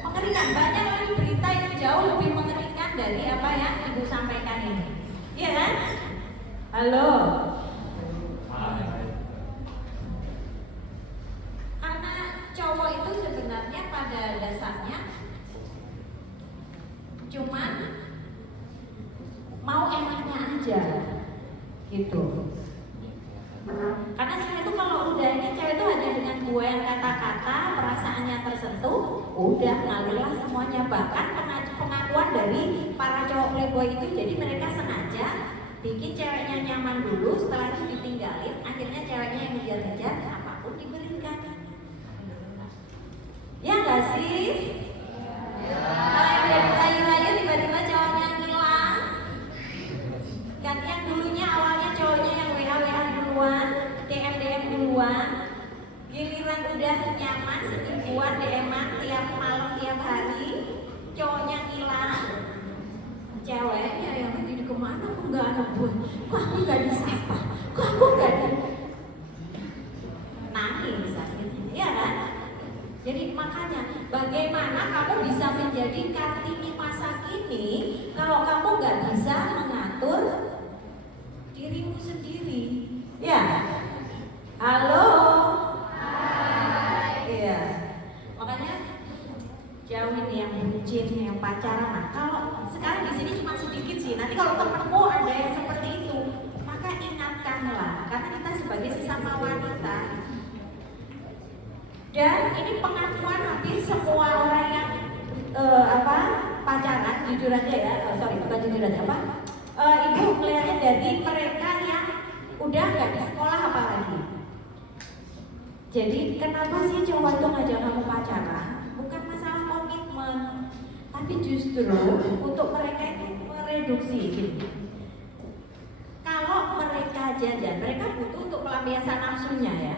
Mengerikan, banyak lagi berita yang jauh lebih mengerikan dari apa yang ibu sampaikan ini, iya kan? Halo. Karena cowok itu sebenarnya pada dasarnya cuman mau enaknya aja, gitu. Karena cewek itu kalau udah ini cewek itu hanya dengan buayan kata-kata, perasaannya tersentuh, udah ngalirlah semuanya. Bahkan pengakuan dari para cowok playboy itu, jadi mereka sengaja bikin ceweknya nyaman dulu, setelah itu ditinggalin, akhirnya ceweknya yang ngejar-ngejar, apapun diberikan. Ya nggak sih? Kalau yang udah dirayu-rayu tiba-tiba cowoknya ngilang, kan yang dulunya awalnya cowoknya yang WA duluan, DM duluan, Jadi Kartini masa kini, kalau kamu nggak bisa mengatur dirimu sendiri, ya. Halo. Hai. Iya. Makanya jauhin yang bucin, yang pacaran. Nah, kalau sekarang di sini cuma sedikit sih. Nanti kalau temenmu ada yang seperti itu, maka ingatkanlah, karena kita sebagai sesama wanita. Dan ini pengakuan hampir semua orang yang pacaran, jujur aja ya, bukan jujur aja ibu melihatnya dari mereka yang udah nggak di sekolah apalagi. Jadi kenapa sih cowok itu ngajak kamu pacaran? Bukan masalah komitmen, tapi justru untuk mereka itu mereduksi. Kalau mereka jajan, mereka butuh untuk pelampiasan nafsunya ya.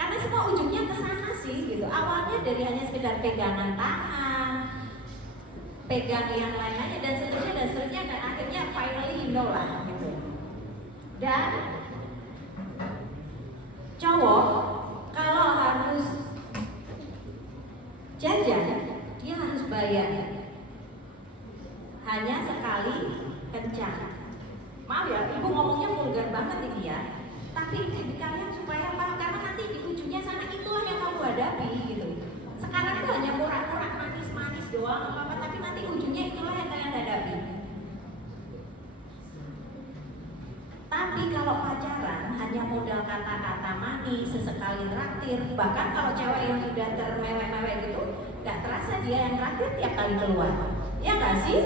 Karena semua ujungnya ke sana sih gitu. Awalnya dari hanya sekedar pegangan tangan, pegang yang lain-lainnya dan seterusnya dan akhirnya finally you know lah gitu. Dan cowok kalau harus jajan, dia harus bayar. Hanya sekali kencan. Maaf ya, ibu ngomongnya vulgar banget ini ya. Tapi di kalian supaya apa? Karena nanti di ujungnya sana itulah yang kamu hadapi gitu. Sekarang itu hanya murah-murah manis-manis doang apa-apa, tapi nanti ujungnya itulah yang kalian hadapi. Tapi kalau pacaran hanya modal kata-kata manis, sesekali traktir, bahkan kalau cewek yang sudah termewek-mewek gitu, nggak terasa dia yang traktir tiap kali keluar. Ya nggak sih?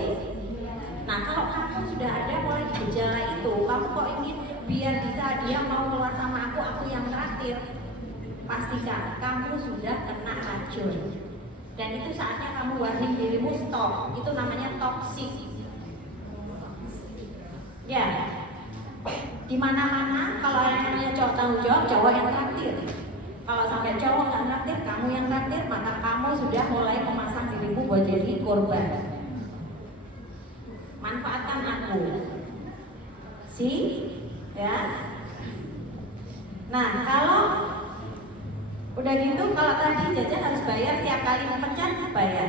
Nah kalau kamu sudah ada mulai di gejala itu, kamu kok ingin biar bisa dia mau keluar sama aku yang traktir, pastikan kamu sudah kena racun. Dan itu saatnya kamu warning dirimu stop. Itu namanya toxic. Ya. Di mana-mana kalau yang namanya cowok tanggung jawab, cowok yang traktir. Kalau sampai cowok nggak traktir, kamu yang traktir, maka kamu sudah mulai memasang dirimu buat jadi korban. Manfaatkan aku, sih, ya. Nah kalau udah gitu, kalau tadi jajan harus bayar tiap kali mengecat bayar.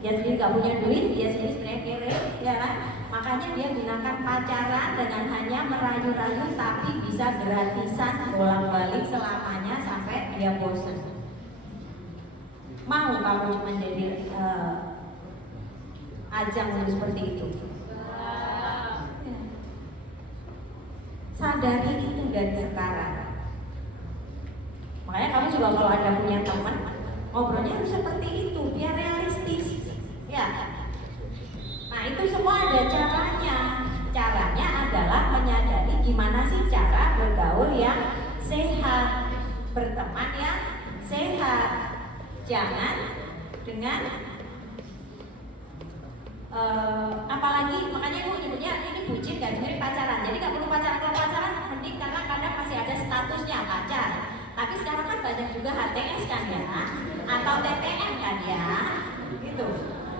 Dia sendiri nggak punya duit, dia sendiri sebenarnya kere, ya kan? Makanya dia gunakan pacaran dengan hanya merayu-rayu, tapi bisa gratisan bolak-balik selamanya sampai dia bosan. Mau kamu cuma jadi ajang seperti itu? Sadari itu dari sekarang. Makanya kamu juga kalau ada punya teman, ngobrolnya harus seperti itu, biar realistis. Ya. Nah itu semua ada caranya. Caranya adalah menyadari gimana sih cara bergaul yang sehat, berteman yang sehat. Jangan dengan apalagi makanya aku nyebutnya ini bucin gak mirip pacaran. Jadi gak perlu pacaran, kalau pacaran mending karena kadang masih ada statusnya pacar. Tapi sekarang kan banyak juga HTS kan ya, atau TTM kan ya, gitu.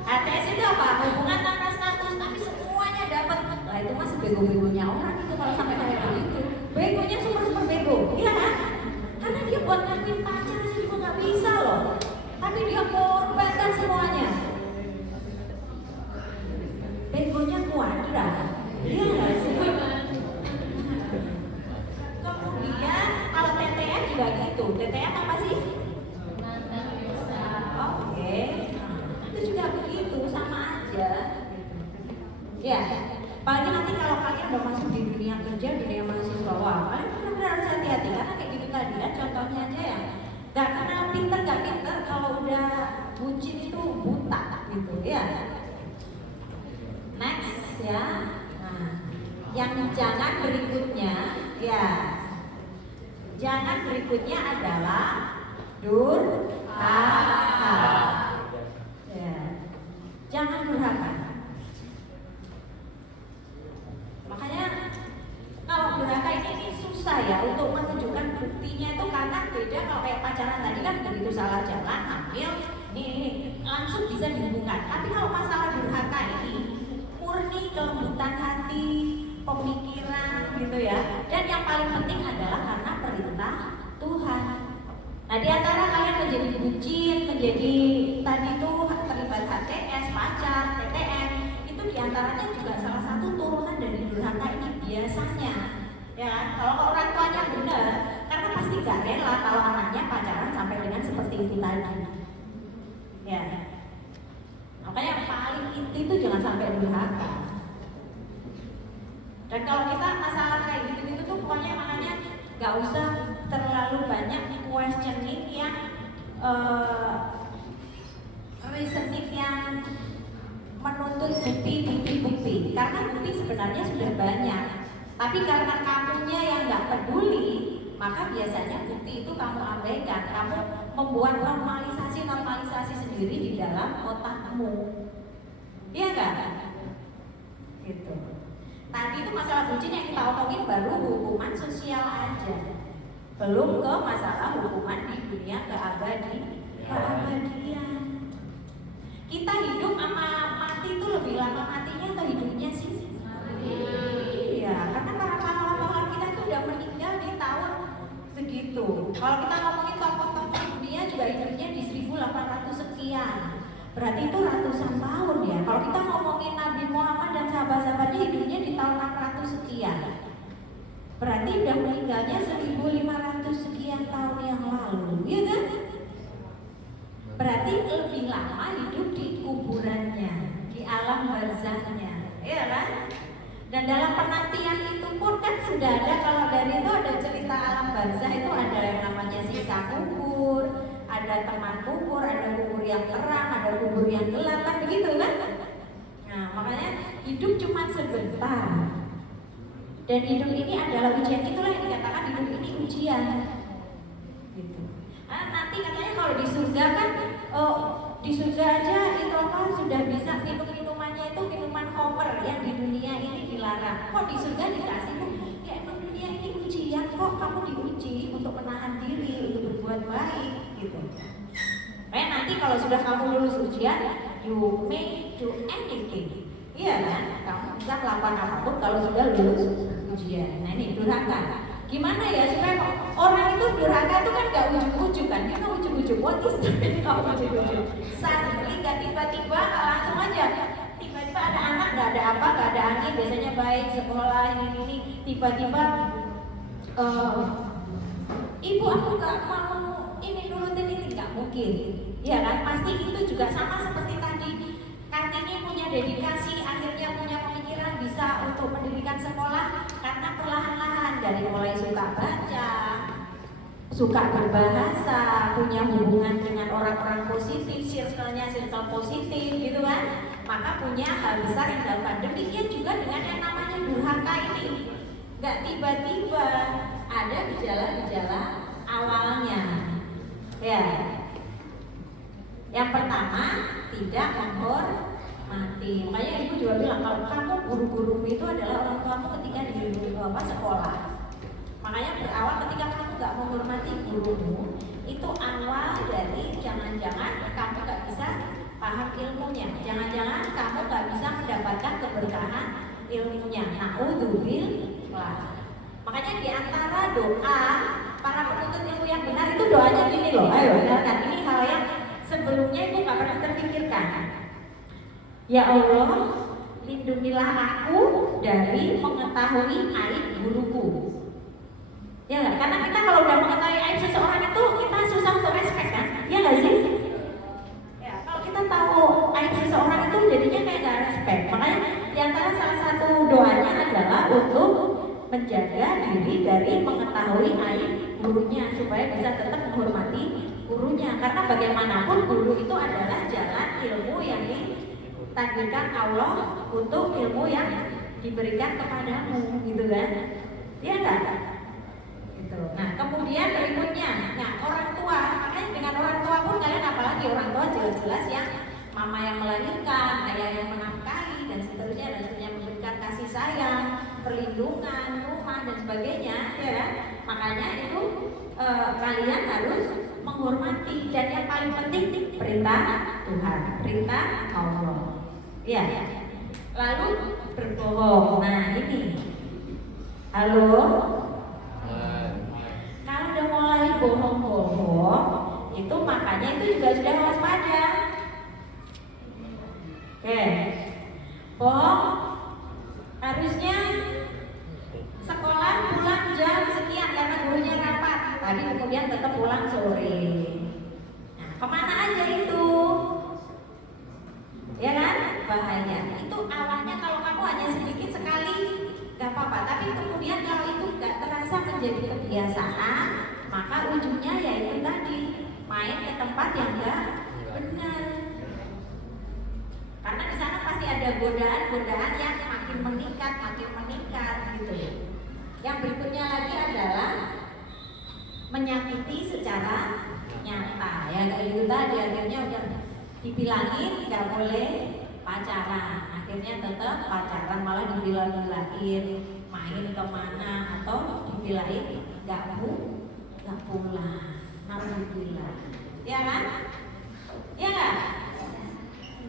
HTS itu apa? Hubungan tanpa status, tapi semuanya dapat. Lah itu masih bego-begonya orang itu kalau sampai kayak begitu. Begonya super bego, iya kan? Karena dia buat ngertiin pacar sih juga nggak bisa loh. Tapi dia korbankan semuanya. Begonya kuadrat, iya nggak sih? Kemudian kalau TTM juga gitu. TTM apa sih? Oke. Itu juga begitu, sama aja. Ya, apalagi nanti kalau kalian udah masuk di dunia kerja, dunia mahasiswa, wah, kalian benar-benar harus hati-hati karena kayak gitu tadi ya, contohnya aja ya. Gak kenal pinter, gak pinter, kalau udah bucin itu buta gitu ya. Next ya. Nah, yang jangan berikutnya ya. Jangan berikutnya adalah durhaka. Ya. Jangan durhaka. Makanya kalau durhaka ini susah ya untuk menunjukkan buktinya itu, karena beda kalau kayak pacaran tadi kan begitu salah jalan, hamil, ini langsung bisa dihubungkan. Tapi kalau masalah durhaka ini murni kelembutan hati, pemikiran gitu ya. Dan yang paling penting adalah karena perintah Tuhan. Nah di antara kalian menjadi bucin, menjadi tadi tuh terlibat HTS, pacaran, diantaranya juga salah satu turunan dari durhaka ini biasanya, ya kan? Kalau orang tuanya benar, karena pasti gak rela kalau anaknya pacaran sampai dengan seperti itu tadi, ya. Makanya yang paling inti itu jangan sampai durhaka. Dan kalau kita masalah kayak gitu-gitu tuh pokoknya makanya gak usah terlalu banyak questioning yang reasoning yang menuntut bukti, karena bukti sebenarnya sudah banyak. Tapi karena kamunya yang nggak peduli, maka biasanya bukti itu kamu abaikan. Kamu membuat normalisasi sendiri di dalam otakmu, iya nggak? Gitu. Tadi itu masalah bucin yang kita omongin baru hukuman sosial aja, belum ke masalah hukuman di dunia keabadian. Kita hidup sama mati itu lebih lama matinya atau hidupnya sih? Iya, karena para pahlawan kita itu udah meninggal di tahun segitu. Kalau kita ngomongin tokoh-tokoh dunia juga hidupnya di 1800 sekian. Berarti itu ratusan tahun ya. Kalau kita ngomongin Nabi Muhammad dan sahabat-sahabatnya hidupnya di tahun 600 sekian. Berarti udah meninggalnya 1500 sekian tahun yang lalu, ya kan? Berarti lebih lama hidup di kuburannya, di alam barzahnya, ya kan? Dan dalam penantian itu pun kan sudah ada, kalau dari itu ada cerita alam barzah itu ada yang namanya sisa kubur, ada teman kubur, ada kubur yang terang, ada kubur yang gelap, kan begitu kan? Nah makanya hidup cuma sebentar. Dan hidup ini adalah ujian, itulah yang dikatakan hidup ini ujian. Gitu. Nah, nanti katanya kalau di surga kan, di surga aja itu apa sudah bisa minumannya itu minuman khamr yang di dunia ini dilarang. Kok di surga dikasih? Ya emang dunia ini ujian kok, kamu diuji untuk menahan diri, untuk berbuat baik, gitu. Nanti kalau sudah kamu lulus ujian, you may do anything. Iya kan? Kamu bisa melakukan apapun kalau sudah lulus ujian. Nah ini durhaka. Gimana ya supaya orang itu durhaka itu kan gak ujuk-ujuk kan? Dia gak ujuk-ujuk. What is that? Gak ujuk-ujuk. Suddenly gak tiba-tiba langsung aja. Tiba-tiba ada anak gak ada apa, gak ada angin. Biasanya baik sekolah ini. Tiba-tiba ibu aku gak mau ini nurutin ini, gak mungkin. Ya kan? Pasti itu juga sama seperti tadi. Kartini punya dedikasi, akhirnya punya pemikiran bisa untuk mendirikan sekolah karena perlahan-lahan dari mulai suka baca, suka berbahasa, punya hubungan dengan orang-orang positif, circle-nya circle positif gitu kan. Maka punya hal besar yang dilakukan. Demikian juga dengan yang namanya durhaka ini. Gak tiba-tiba ada gejala-gejala awalnya. Ya. Yang pertama, tidak menghormati. Makanya ibu juga bilang kalau kamu guru-guru itu adalah orang tuamu ketika di sekolah. Makanya berawal ketika kamu gak menghormati gurumu, itu awal dari jangan-jangan kamu gak bisa paham ilmunya. Jangan-jangan kamu gak bisa mendapatkan keberkahan ilmunya. Naudzubillah. Makanya di antara doa para penuntut ilmu yang benar itu doanya gini loh. Ayo, dengarkan ini hal yang sebelumnya ibu gak pernah terpikirkan. Ya Allah, lindungilah aku dari mengetahui aib guruku. Ya gak? Karena kita kalau udah mengetahui aib seseorang itu kita susah untuk respect kan? Ya gak sih? Ya, kalau kita tahu aib seseorang itu jadinya kayak gak respect. Makanya diantara salah satu doanya adalah untuk menjaga diri dari mengetahui aib gurunya supaya bisa tetap menghormati gurunya. Karena bagaimanapun guru itu adalah jalan ilmu yang ditakdirkan Allah untuk ilmu yang diberikan kepadamu, gitu kan? Iya enggak? Gitu. Nah, kemudian berikutnya, nah orang tua. Makanya dengan orang tua pun kalian apalagi orang tua jelas-jelas yang mama yang melahirkan, ayah yang menafkahi dan seterusnya memberikan kasih sayang, perlindungan, rumah dan sebagainya, ya kan? Makanya itu kalian harus menghormati dan yang paling penting perintah Tuhan, perintah Allah. Ya. Lalu berbohong. Nah ini, halo. Kalau udah mulai bohong-bohong, itu makanya itu juga sudah waspada. Oke. Bohong bahaya. Itu awalnya kalau kamu hanya sedikit sekali nggak apa-apa, tapi kemudian kalau itu nggak terasa menjadi kebiasaan, maka ujungnya yaitu tadi main ke tempat yang nggak benar. Karena di sana pasti ada godaan-godaan yang makin meningkat gitu. Yang berikutnya lagi adalah menyakiti secara nyata. Ya kayak gitu tadi, akhirnya udah dibilangin nggak boleh pacaran, akhirnya tetap pacaran, malah dibilang-bilangin main kemana atau dibilangin nggak pulang. Alhamdulillah, ya kan? Ya nggak?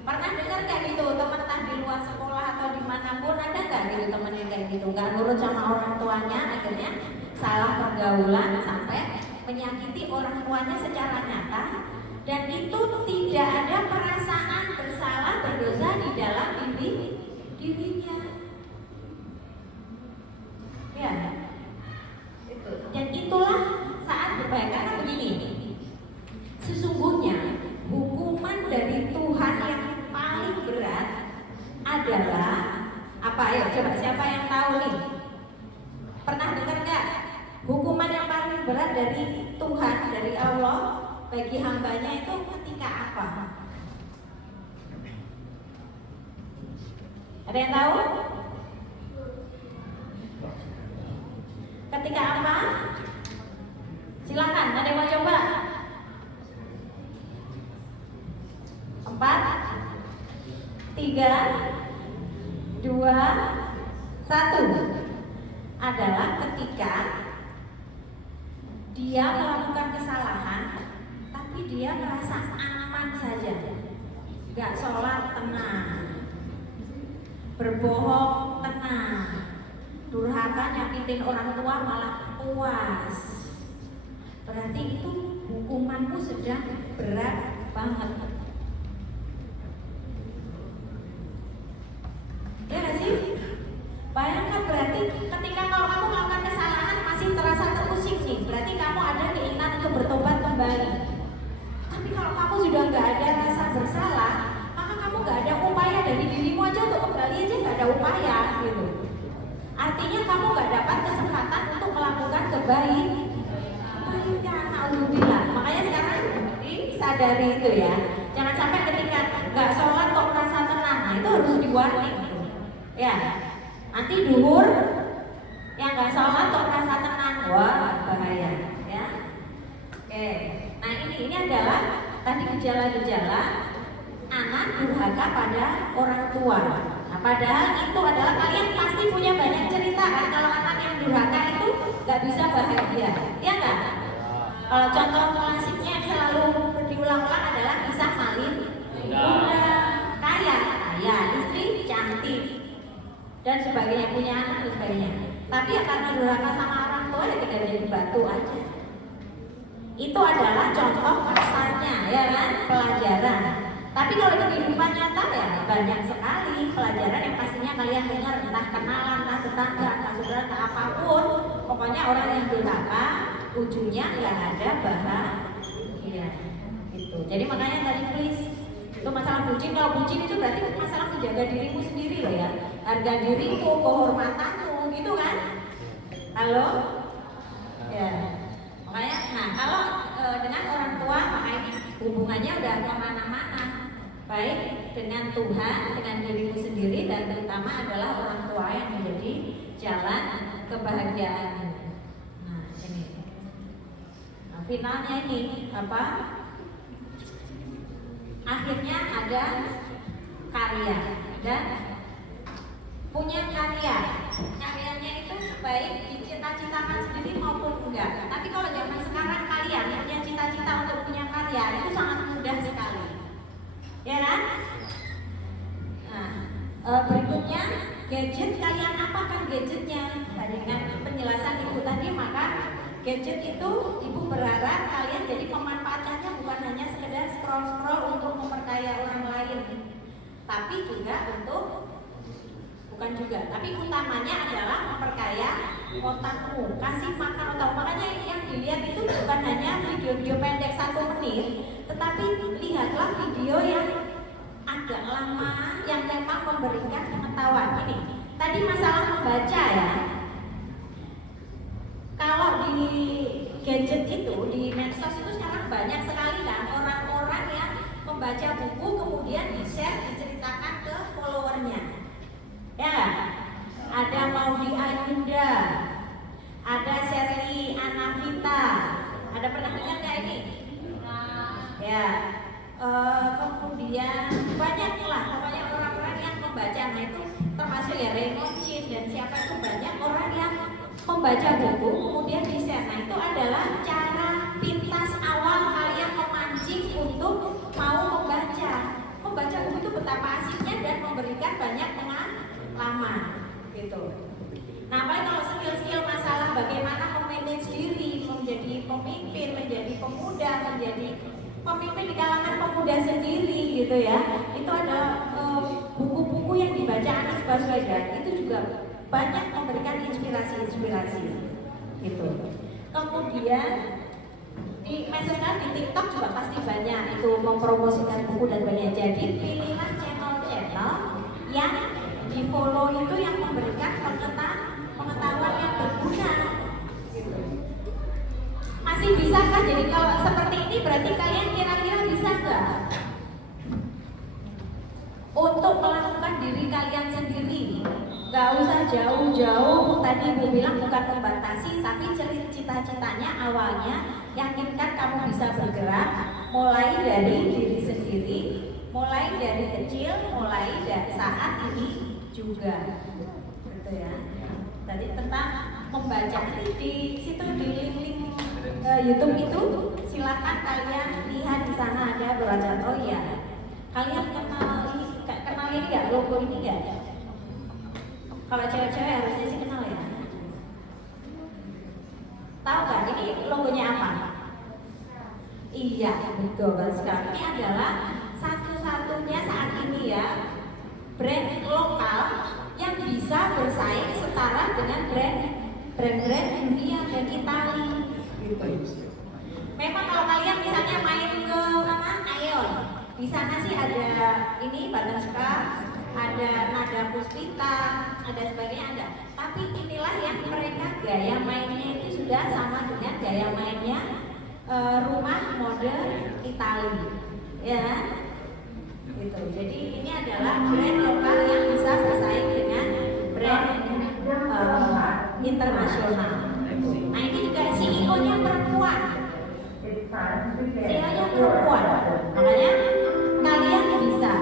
Pernah dengar kayak gitu teman entah di luar sekolah atau dimanapun, ada nggak gitu teman yang kayak gitu nggak nurut sama orang tuanya, akhirnya salah pergaulan sampai menyakiti orang tuanya secara nyata, dan itu tidak ada perasaan bersalah berdosa di dalam dirinya. Ya, itu. Dan itulah saat berbahaya. Karena begini, sesungguhnya hukuman dari Tuhan yang paling berat adalah apa? Ayo coba, siapa yang tahu nih? Pernah dengar nggak? Hukuman yang paling berat dari Tuhan, dari Allah bagi hambanya itu ketika apa? Ada yang tahu? Ketika apa? Silakan, ada yang mau coba? 4, 3, 2, 1. Adalah ketika dia melakukan kesalahan, tapi dia merasa aman saja, gak sholat tenang, berbohong tenang, durhaka nyakitin orang tua malah puas. Berarti itu hukumanmu sedang berat banget. Ya gak sih? Bayangkan, berarti ketika kalau kamu melakukan kesalahan masih terasa terusik nih, berarti kamu ada keinginan untuk bertobat kembali. Tapi kalau kamu sudah nggak ada rasa bersalah, maka kamu nggak ada upaya dari dirimu aja untuk kembali aja, nggak ada upaya gitu. Artinya kamu nggak dapat kesempatan untuk melakukan kebaikan. Alhamdulillah. Makanya sekarang disadari itu ya. Jangan sampai ketika nggak sholat kok merasa tenang. Nah, itu harus di-warning. Ya. Nanti duhur yang nggak sholat kok merasa tenang, wah bahaya, ya. Oke, nah ini adalah tadi gejala-gejala anak durhaka pada orang tua. Nah, padahal itu adalah kalian pasti punya banyak cerita kan kalau anak yang durhaka itu nggak bisa bahagia, ya nggak? Kalau contoh klasiknya yang selalu diulang-ulang adalah kisah Salim Bunda kaya, istri cantik dan sebagainya, punya anak dan sebagainya. Tapi ya karena durhaka sama orang tua ya tidak jadi batu aja. Itu adalah contoh kasarnya, ya kan, pelajaran. Tapi kalau di kehidupan nyata ya banyak sekali pelajaran yang pastinya kalian dengar, entah kenalan, entah tetangga, entah saudara, entah apapun. Pokoknya orang yang durhaka ujungnya nggak ada bahagia. Gitu. Jadi makanya tadi please, itu masalah bucin. Kalau bucin itu berarti masalah menjaga dirimu sendiri loh ya, harga dirimu, kehormatanmu, gitu kan? Halo? Ya. Makanya, nah kalau dengan orang tua, maka ini hubungannya udah kemana-mana, baik dengan Tuhan, dengan dirimu sendiri, dan terutama adalah orang tua yang menjadi jalan kebahagiaan. Nah ini, nah, finalnya ini apa? Akhirnya ada karya dan punya karya. Karyanya itu baik dicita-citakan sendiri maupun enggak. Tapi kalau zaman sekarang kalian punya cita-cita untuk punya karya itu sangat mudah sekali, ya kan? Nah, berikutnya gadget, kalian apakan gadgetnya? Dengan penjelasan ibu tadi, maka gadget itu ibu berharap kalian jadi pemanfaatannya bukan hanya sekedar scroll-scroll untuk memperkaya orang lain, tapi juga tapi utamanya adalah memperkaya otakmu, kasih makan otak. Makanya yang dilihat itu bukan hanya video-video pendek 1 menit, tetapi lihatlah video yang agak lama, yang memberikan pengetahuan. Ini tadi masalah membaca ya. Kalau di gadget itu, di medsos itu sekarang banyak sekali kan orang-orang yang membaca buku kemudian di-share, diceritakan ke followernya. Ya, ada Maudi Ayunda, ada Sherly Anavita, ada pernah dengar nggak ini? Ya, kemudian banyak lah, pokoknya orang-orang yang membaca. Nah itu termasuk ya Raymond Chin dan siapa itu, banyak orang yang membaca buku kemudian di-share. Nah itu adalah cara pintas awal kalian memancing untuk mau membaca. Membaca buku itu betapa asiknya dan memberikan banyak pengalaman gitu. Nah apalagi kalau skill-skill masalah bagaimana memanage diri, menjadi pemimpin, menjadi pemuda, menjadi pemimpin di kalangan pemuda sendiri gitu ya. Itu ada buku-buku yang dibaca Anies Baswedan, itu juga banyak memberikan inspirasi gitu. Kemudian di medsos, di TikTok juga pasti banyak itu mempromosikan buku dan banyak. Jadi pilihlah channel-channel yang di follow itu yang memberikan pengetahuan yang berguna gitu. Masih bisa kan? Jadi kalau seperti ini berarti kalian kira-kira bisa nggak untuk melakukan diri kalian sendiri? Nggak usah jauh-jauh, tadi Ibu bilang bukan membatasi, tapi cita-citanya awalnya yakinkan kamu bisa bergerak mulai dari diri sendiri, mulai dari kecil, mulai dari saat ini juga gitu ya. Tadi tentang membaca, di situ di link YouTube itu silakan kalian lihat, di sana ada belajar. Oh iya, kalian kenal ini nggak, logo ini nggak? Kalau cewek-cewek harusnya sih kenal ya. Tahu nggak ini logonya apa? Iya betul sekali. Ini adalah satu-satunya saat ini ya brand lokal yang bisa bersaing setara dengan brand-brand dunia dan Itali gitu. Memang kalau kalian misalnya main ke mana Aeon, di sana sih ada ini Batanska, ada Nada Puspita, ada sebagainya ada. Tapi inilah yang mereka gaya mainnya itu sudah sama dengan gaya mainnya rumah mode Itali, ya. Gitu. Jadi ini adalah brand lokal yang bisa bersaing dengan brand internasional. Nah ini juga CEO-nya perempuan. CEO-nya perempuan. Makanya kalian bisa.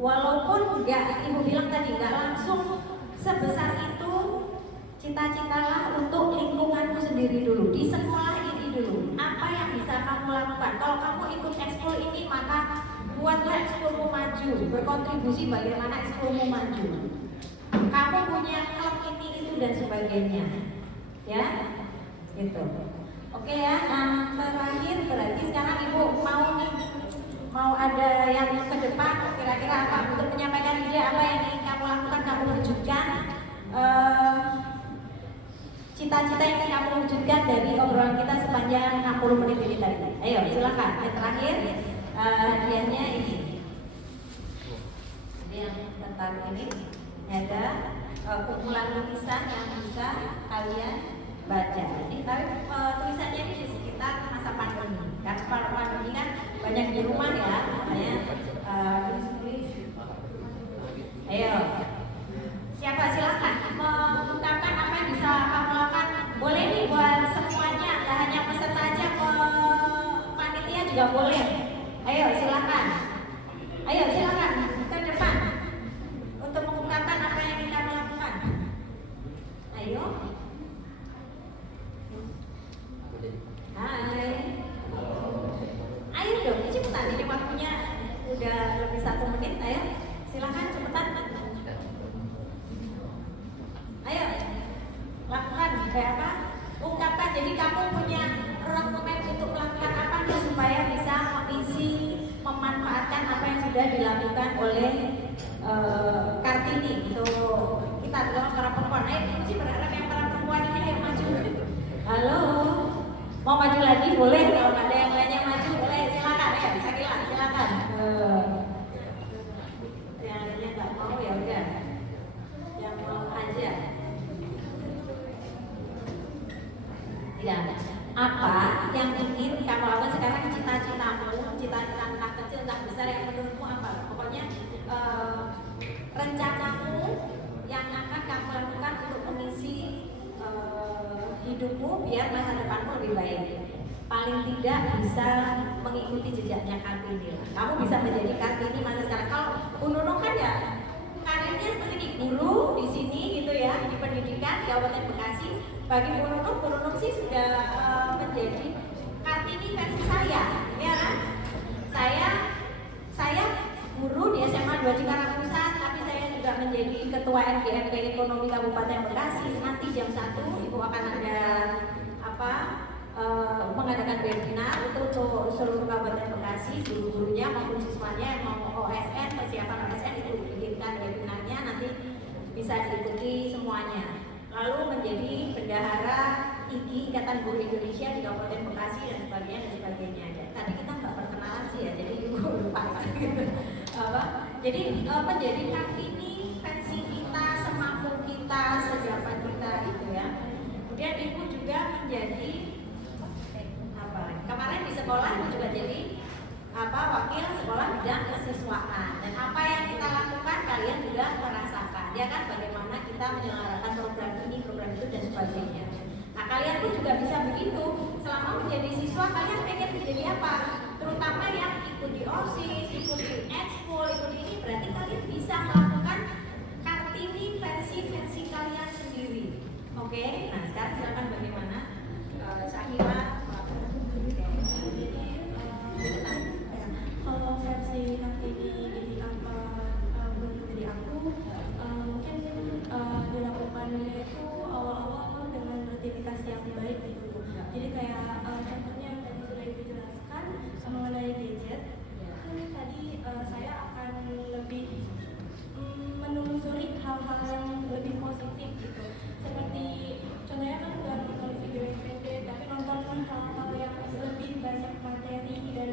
Walaupun enggak, Ibu bilang tadi enggak langsung sebesar itu, cita-citalah untuk lingkunganmu sendiri dulu, di sekolah ini dulu. Apa yang bisa kamu lakukan? Kalau kamu ikut ekskul ini, maka buatlah ekskulmu maju, berkontribusi bagaimana ekskulmu maju. Kamu punya klub ini, itu dan sebagainya, ya, gitu. Oke ya, terakhir berarti sekarang Ibu mau ada yang ke depan, kira-kira apa untuk menyampaikan ide apa yang ingin kamu lakukan, kamu wujudkan, cita-cita yang ingin kamu wujudkan dari obrolan kita sepanjang 60 menit ini tadi. Ayo silakan. Yang terakhir hadiahnya ini. Jadi yang tentang ini ada kumpulan lukisan yang bisa kalian baca. Ini tapi tulisannya ini di sekitar masa pandemi. Karena pandemi kan banyak di rumah ya, makanya tulis. Ayo, siapa silakan mengungkapkan apa yang bisa kamu lakukan. Boleh nih buat semuanya, nggak hanya peserta aja, panitia juga boleh. Ayo silakan. Ayo silakan ke depan untuk mengungkapkan apa yang ingin kamu lakukan. Ayo. Hai. Ayo dong, cepetan, ini waktunya udah lebih 1 menit. Ayo, silakan cepetan. Ayo, lakukan kayak apa? Ungkapkan. Jadi kamu punya dokumen untuk melakukan apa nih supaya bisa mengisi, memanfaatkan apa yang sudah dilakukan oleh Kartini. Untuk kita terutama para perempuan. Ayo, ini sih berharap yang para perempuan ini ayo maju. Halo. Mau maju lagi boleh, kalau ada yang lainnya maju boleh, silakan ya, Sakila silakan. tidak bisa mengikuti jejaknya Kartini. Kamu bisa menjadi Kartini masa sekarang. Kalau Bu Nunung kan ya karirnya seperti ini, guru di sini gitu ya, di pendidikan di Kabupaten Bekasi. Bagi Bu Nunung sih sudah menjadi Kartini versi saya, ya kan? Saya guru di SMA 2 Cikarang Pusat, tapi saya juga menjadi ketua MGMP Ekonomi Kabupaten Bekasi. Nanti jam 1 Ibu akan ada mengadakan webinar untuk seluruh Kabupaten Bekasi, guru-gurunya maupun siswanya yang mau OSN, persiapan OSN itu bikinkan webinarnya, nanti bisa diikuti semuanya. Lalu menjadi bendahara IGI Ikatan Guru Indonesia di Kabupaten Bekasi dan sebagainya. Tadi kita nggak perkenalan sih ya, jadi Ibu lupa. Jadi menjadi Kartini versi kita, semampu kita, sedapat kita gitu ya. Kemudian Ibu juga menjadi kemarin di sekolah Ibu juga jadi wakil sekolah bidang kesiswaan, dan apa yang kita lakukan kalian juga merasakan ya kan, bagaimana kita menyelenggarakan program ini, program itu dan sebagainya. Nah kalian pun juga bisa begitu, selama menjadi siswa kalian pengen menjadi apa, terutama yang ikut di OSIS, ikut di ekskul, ikut ini, berarti kalian bisa melakukan Kartini versi kalian sendiri. Oke, nah sekarang silakan bagaimana Syahira. Kalau versi Kartini jadi apa bentuk dari aku, mungkin dilakukannya itu awal-awal dengan rutinitas yang baik gitu. Jadi kayak contohnya yang tadi sudah Ibu jelaskan mengenai gadget, kan tadi saya akan lebih menelusuri hal-hal yang lebih positif gitu. Seperti contohnya kan nggak nonton video yang pendek, tapi nonton hal-hal yang lebih banyak materi dan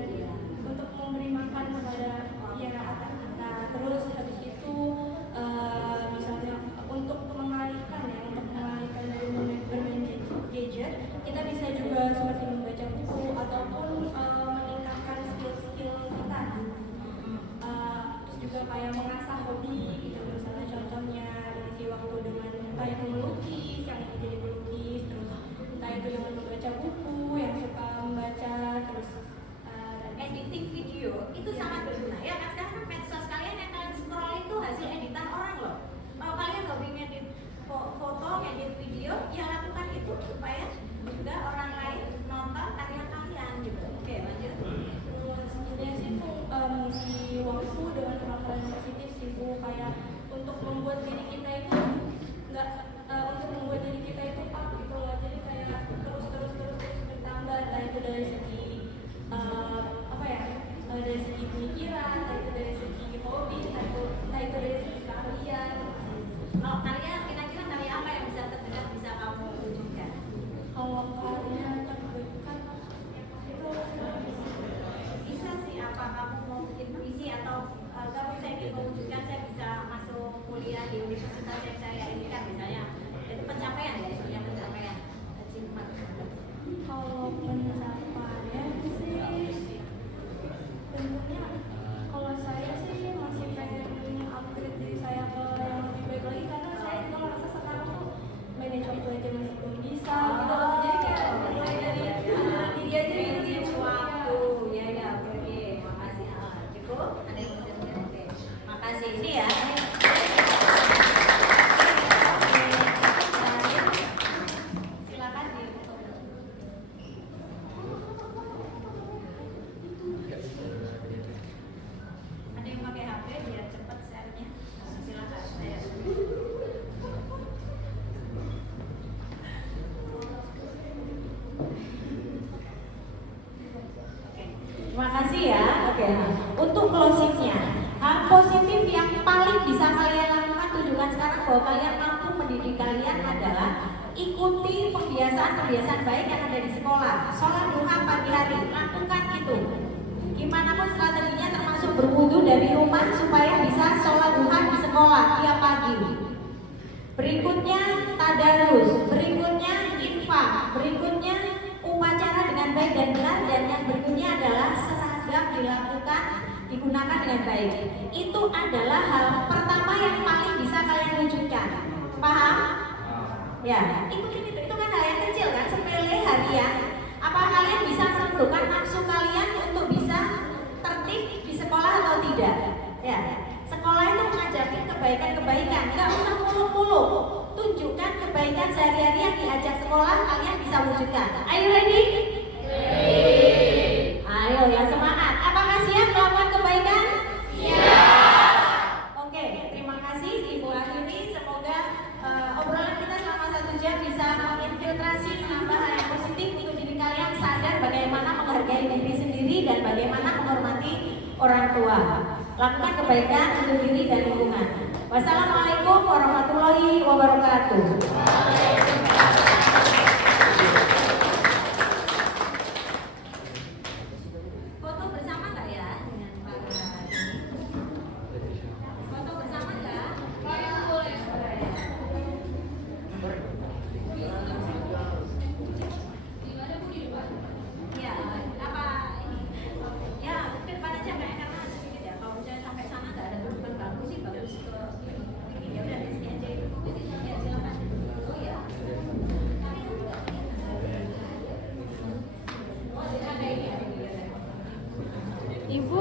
untuk memberi makan kepada ya anak kita. Terus habis itu misalnya untuk mengalihkan dari bermain gadget, kita bisa juga seperti membaca buku ataupun meningkatkan skill-skill kita. Terus juga kayak mengasah hobi gitu, misalnya contohnya mengisi waktu dengan entah itu melukis, yang ingin jadi pelukis, terus entah itu dengan membaca buku, yang suka membaca, terus editing video itu sangat berguna ya kan. Sekarang medsos kalian yang kalian scroll itu hasil editan orang loh. Kalau kalian hobi ngedit foto, ngedit video, ya lakukan itu supaya juga orang lain nonton karya kalian gitu. Oke, lanjut. Terus sebenarnya sih tuh mengisi waktu dengan hal-hal yang positif sih Bu, kayak untuk membuat diri kita itu nggak untuk membuat diri kita itu pak gitu loh. Jadi kayak terus bertambah, entah itu dari segi dari segi pemikiran, entah itu dari segi hobi, entah itu dari segi keahlian. Kalau kalian kira-kira karya apa yang bisa terdekat bisa kamu wujudkan? Kalau karya terdekat itu Bisa sih, apa kamu mau bikin puisi atau kamu saya ingin mewujudkan, saya bisa masuk kuliah di universitas yang saya inginkan misalnya. Itu pencapaian ya, istilahnya pencapaian. Achievement. Kalau pencapaian sih tentunya kalau saya sih masih pengen upgrade diri saya ke yang lebih baik lagi, karena saya juga merasa sekarang tuh manage waktu aja masih belum bisa gitu loh. Jadi kayak mulai dari diri aja gitu sih Waktu, ya, oke. Makasih. Cukup? Ada yang mau jawab? Oke. Makasih. Ini ya. Silakan di. Ada yang pakai HP biar cepat share-nya. Silakan. Saya. Terima kasih ya. Oke. Untuk closingnya, hal positif yang paling bisa kalian lakukan, tunjukkan sekarang bahwa kalian mampu mendidik kalian adalah ikuti pembiasaan baik yang ada di sekolah. Sholat duha pagi hari, lakukan itu. Gimana pun strateginya, termasuk berwudu dari rumah supaya bisa sholat duha di sekolah tiap pagi. Berikutnya tadarus, berikutnya infak, berikutnya upacara dengan baik dan benar, dan yang berikutnya adalah seragam digunakan dengan baik. Itu adalah hal pertama yang paling bisa kalian wujudkan. Paham? Ya, ikutin itu kan hal yang kecil kan, sepele harian. Apa kalian bisa menundukkan nafsu kalian untuk bisa tertib di sekolah atau tidak? Ya, sekolah itu mengajarkan kebaikan-kebaikan, nggak usah muluk-muluk. Tunjukkan kebaikan sehari-hari yang diajak sekolah, kalian bisa wujudkan. Are you ready? Ayo ya, semangat. Apakah siap melakukan kebaikan? Oke, terima kasih Ibu Ayuni. Semoga obrolan kita selama 1 jam bisa menginfiltrasi, menambah hal yang positif untuk diri kalian, sadar bagaimana menghargai diri sendiri dan bagaimana menghormati orang tua. Lakukan kebaikan untuk diri dan lingkungan. Wassalamualaikum warahmatullahi wabarakatuh. Foto bersama nggak ya dengan para ini? Foto bersama nggak? Boleh. Di mana Bu, di depan? Ya, apa ini? Ya, ke depan aja kayak karena sedikit ya. Kalau misalnya sampai sana nggak ada teman bagus sih, bagus ke ini. Ya udah di sini aja. Ya silakan. Oh ya. Ibu,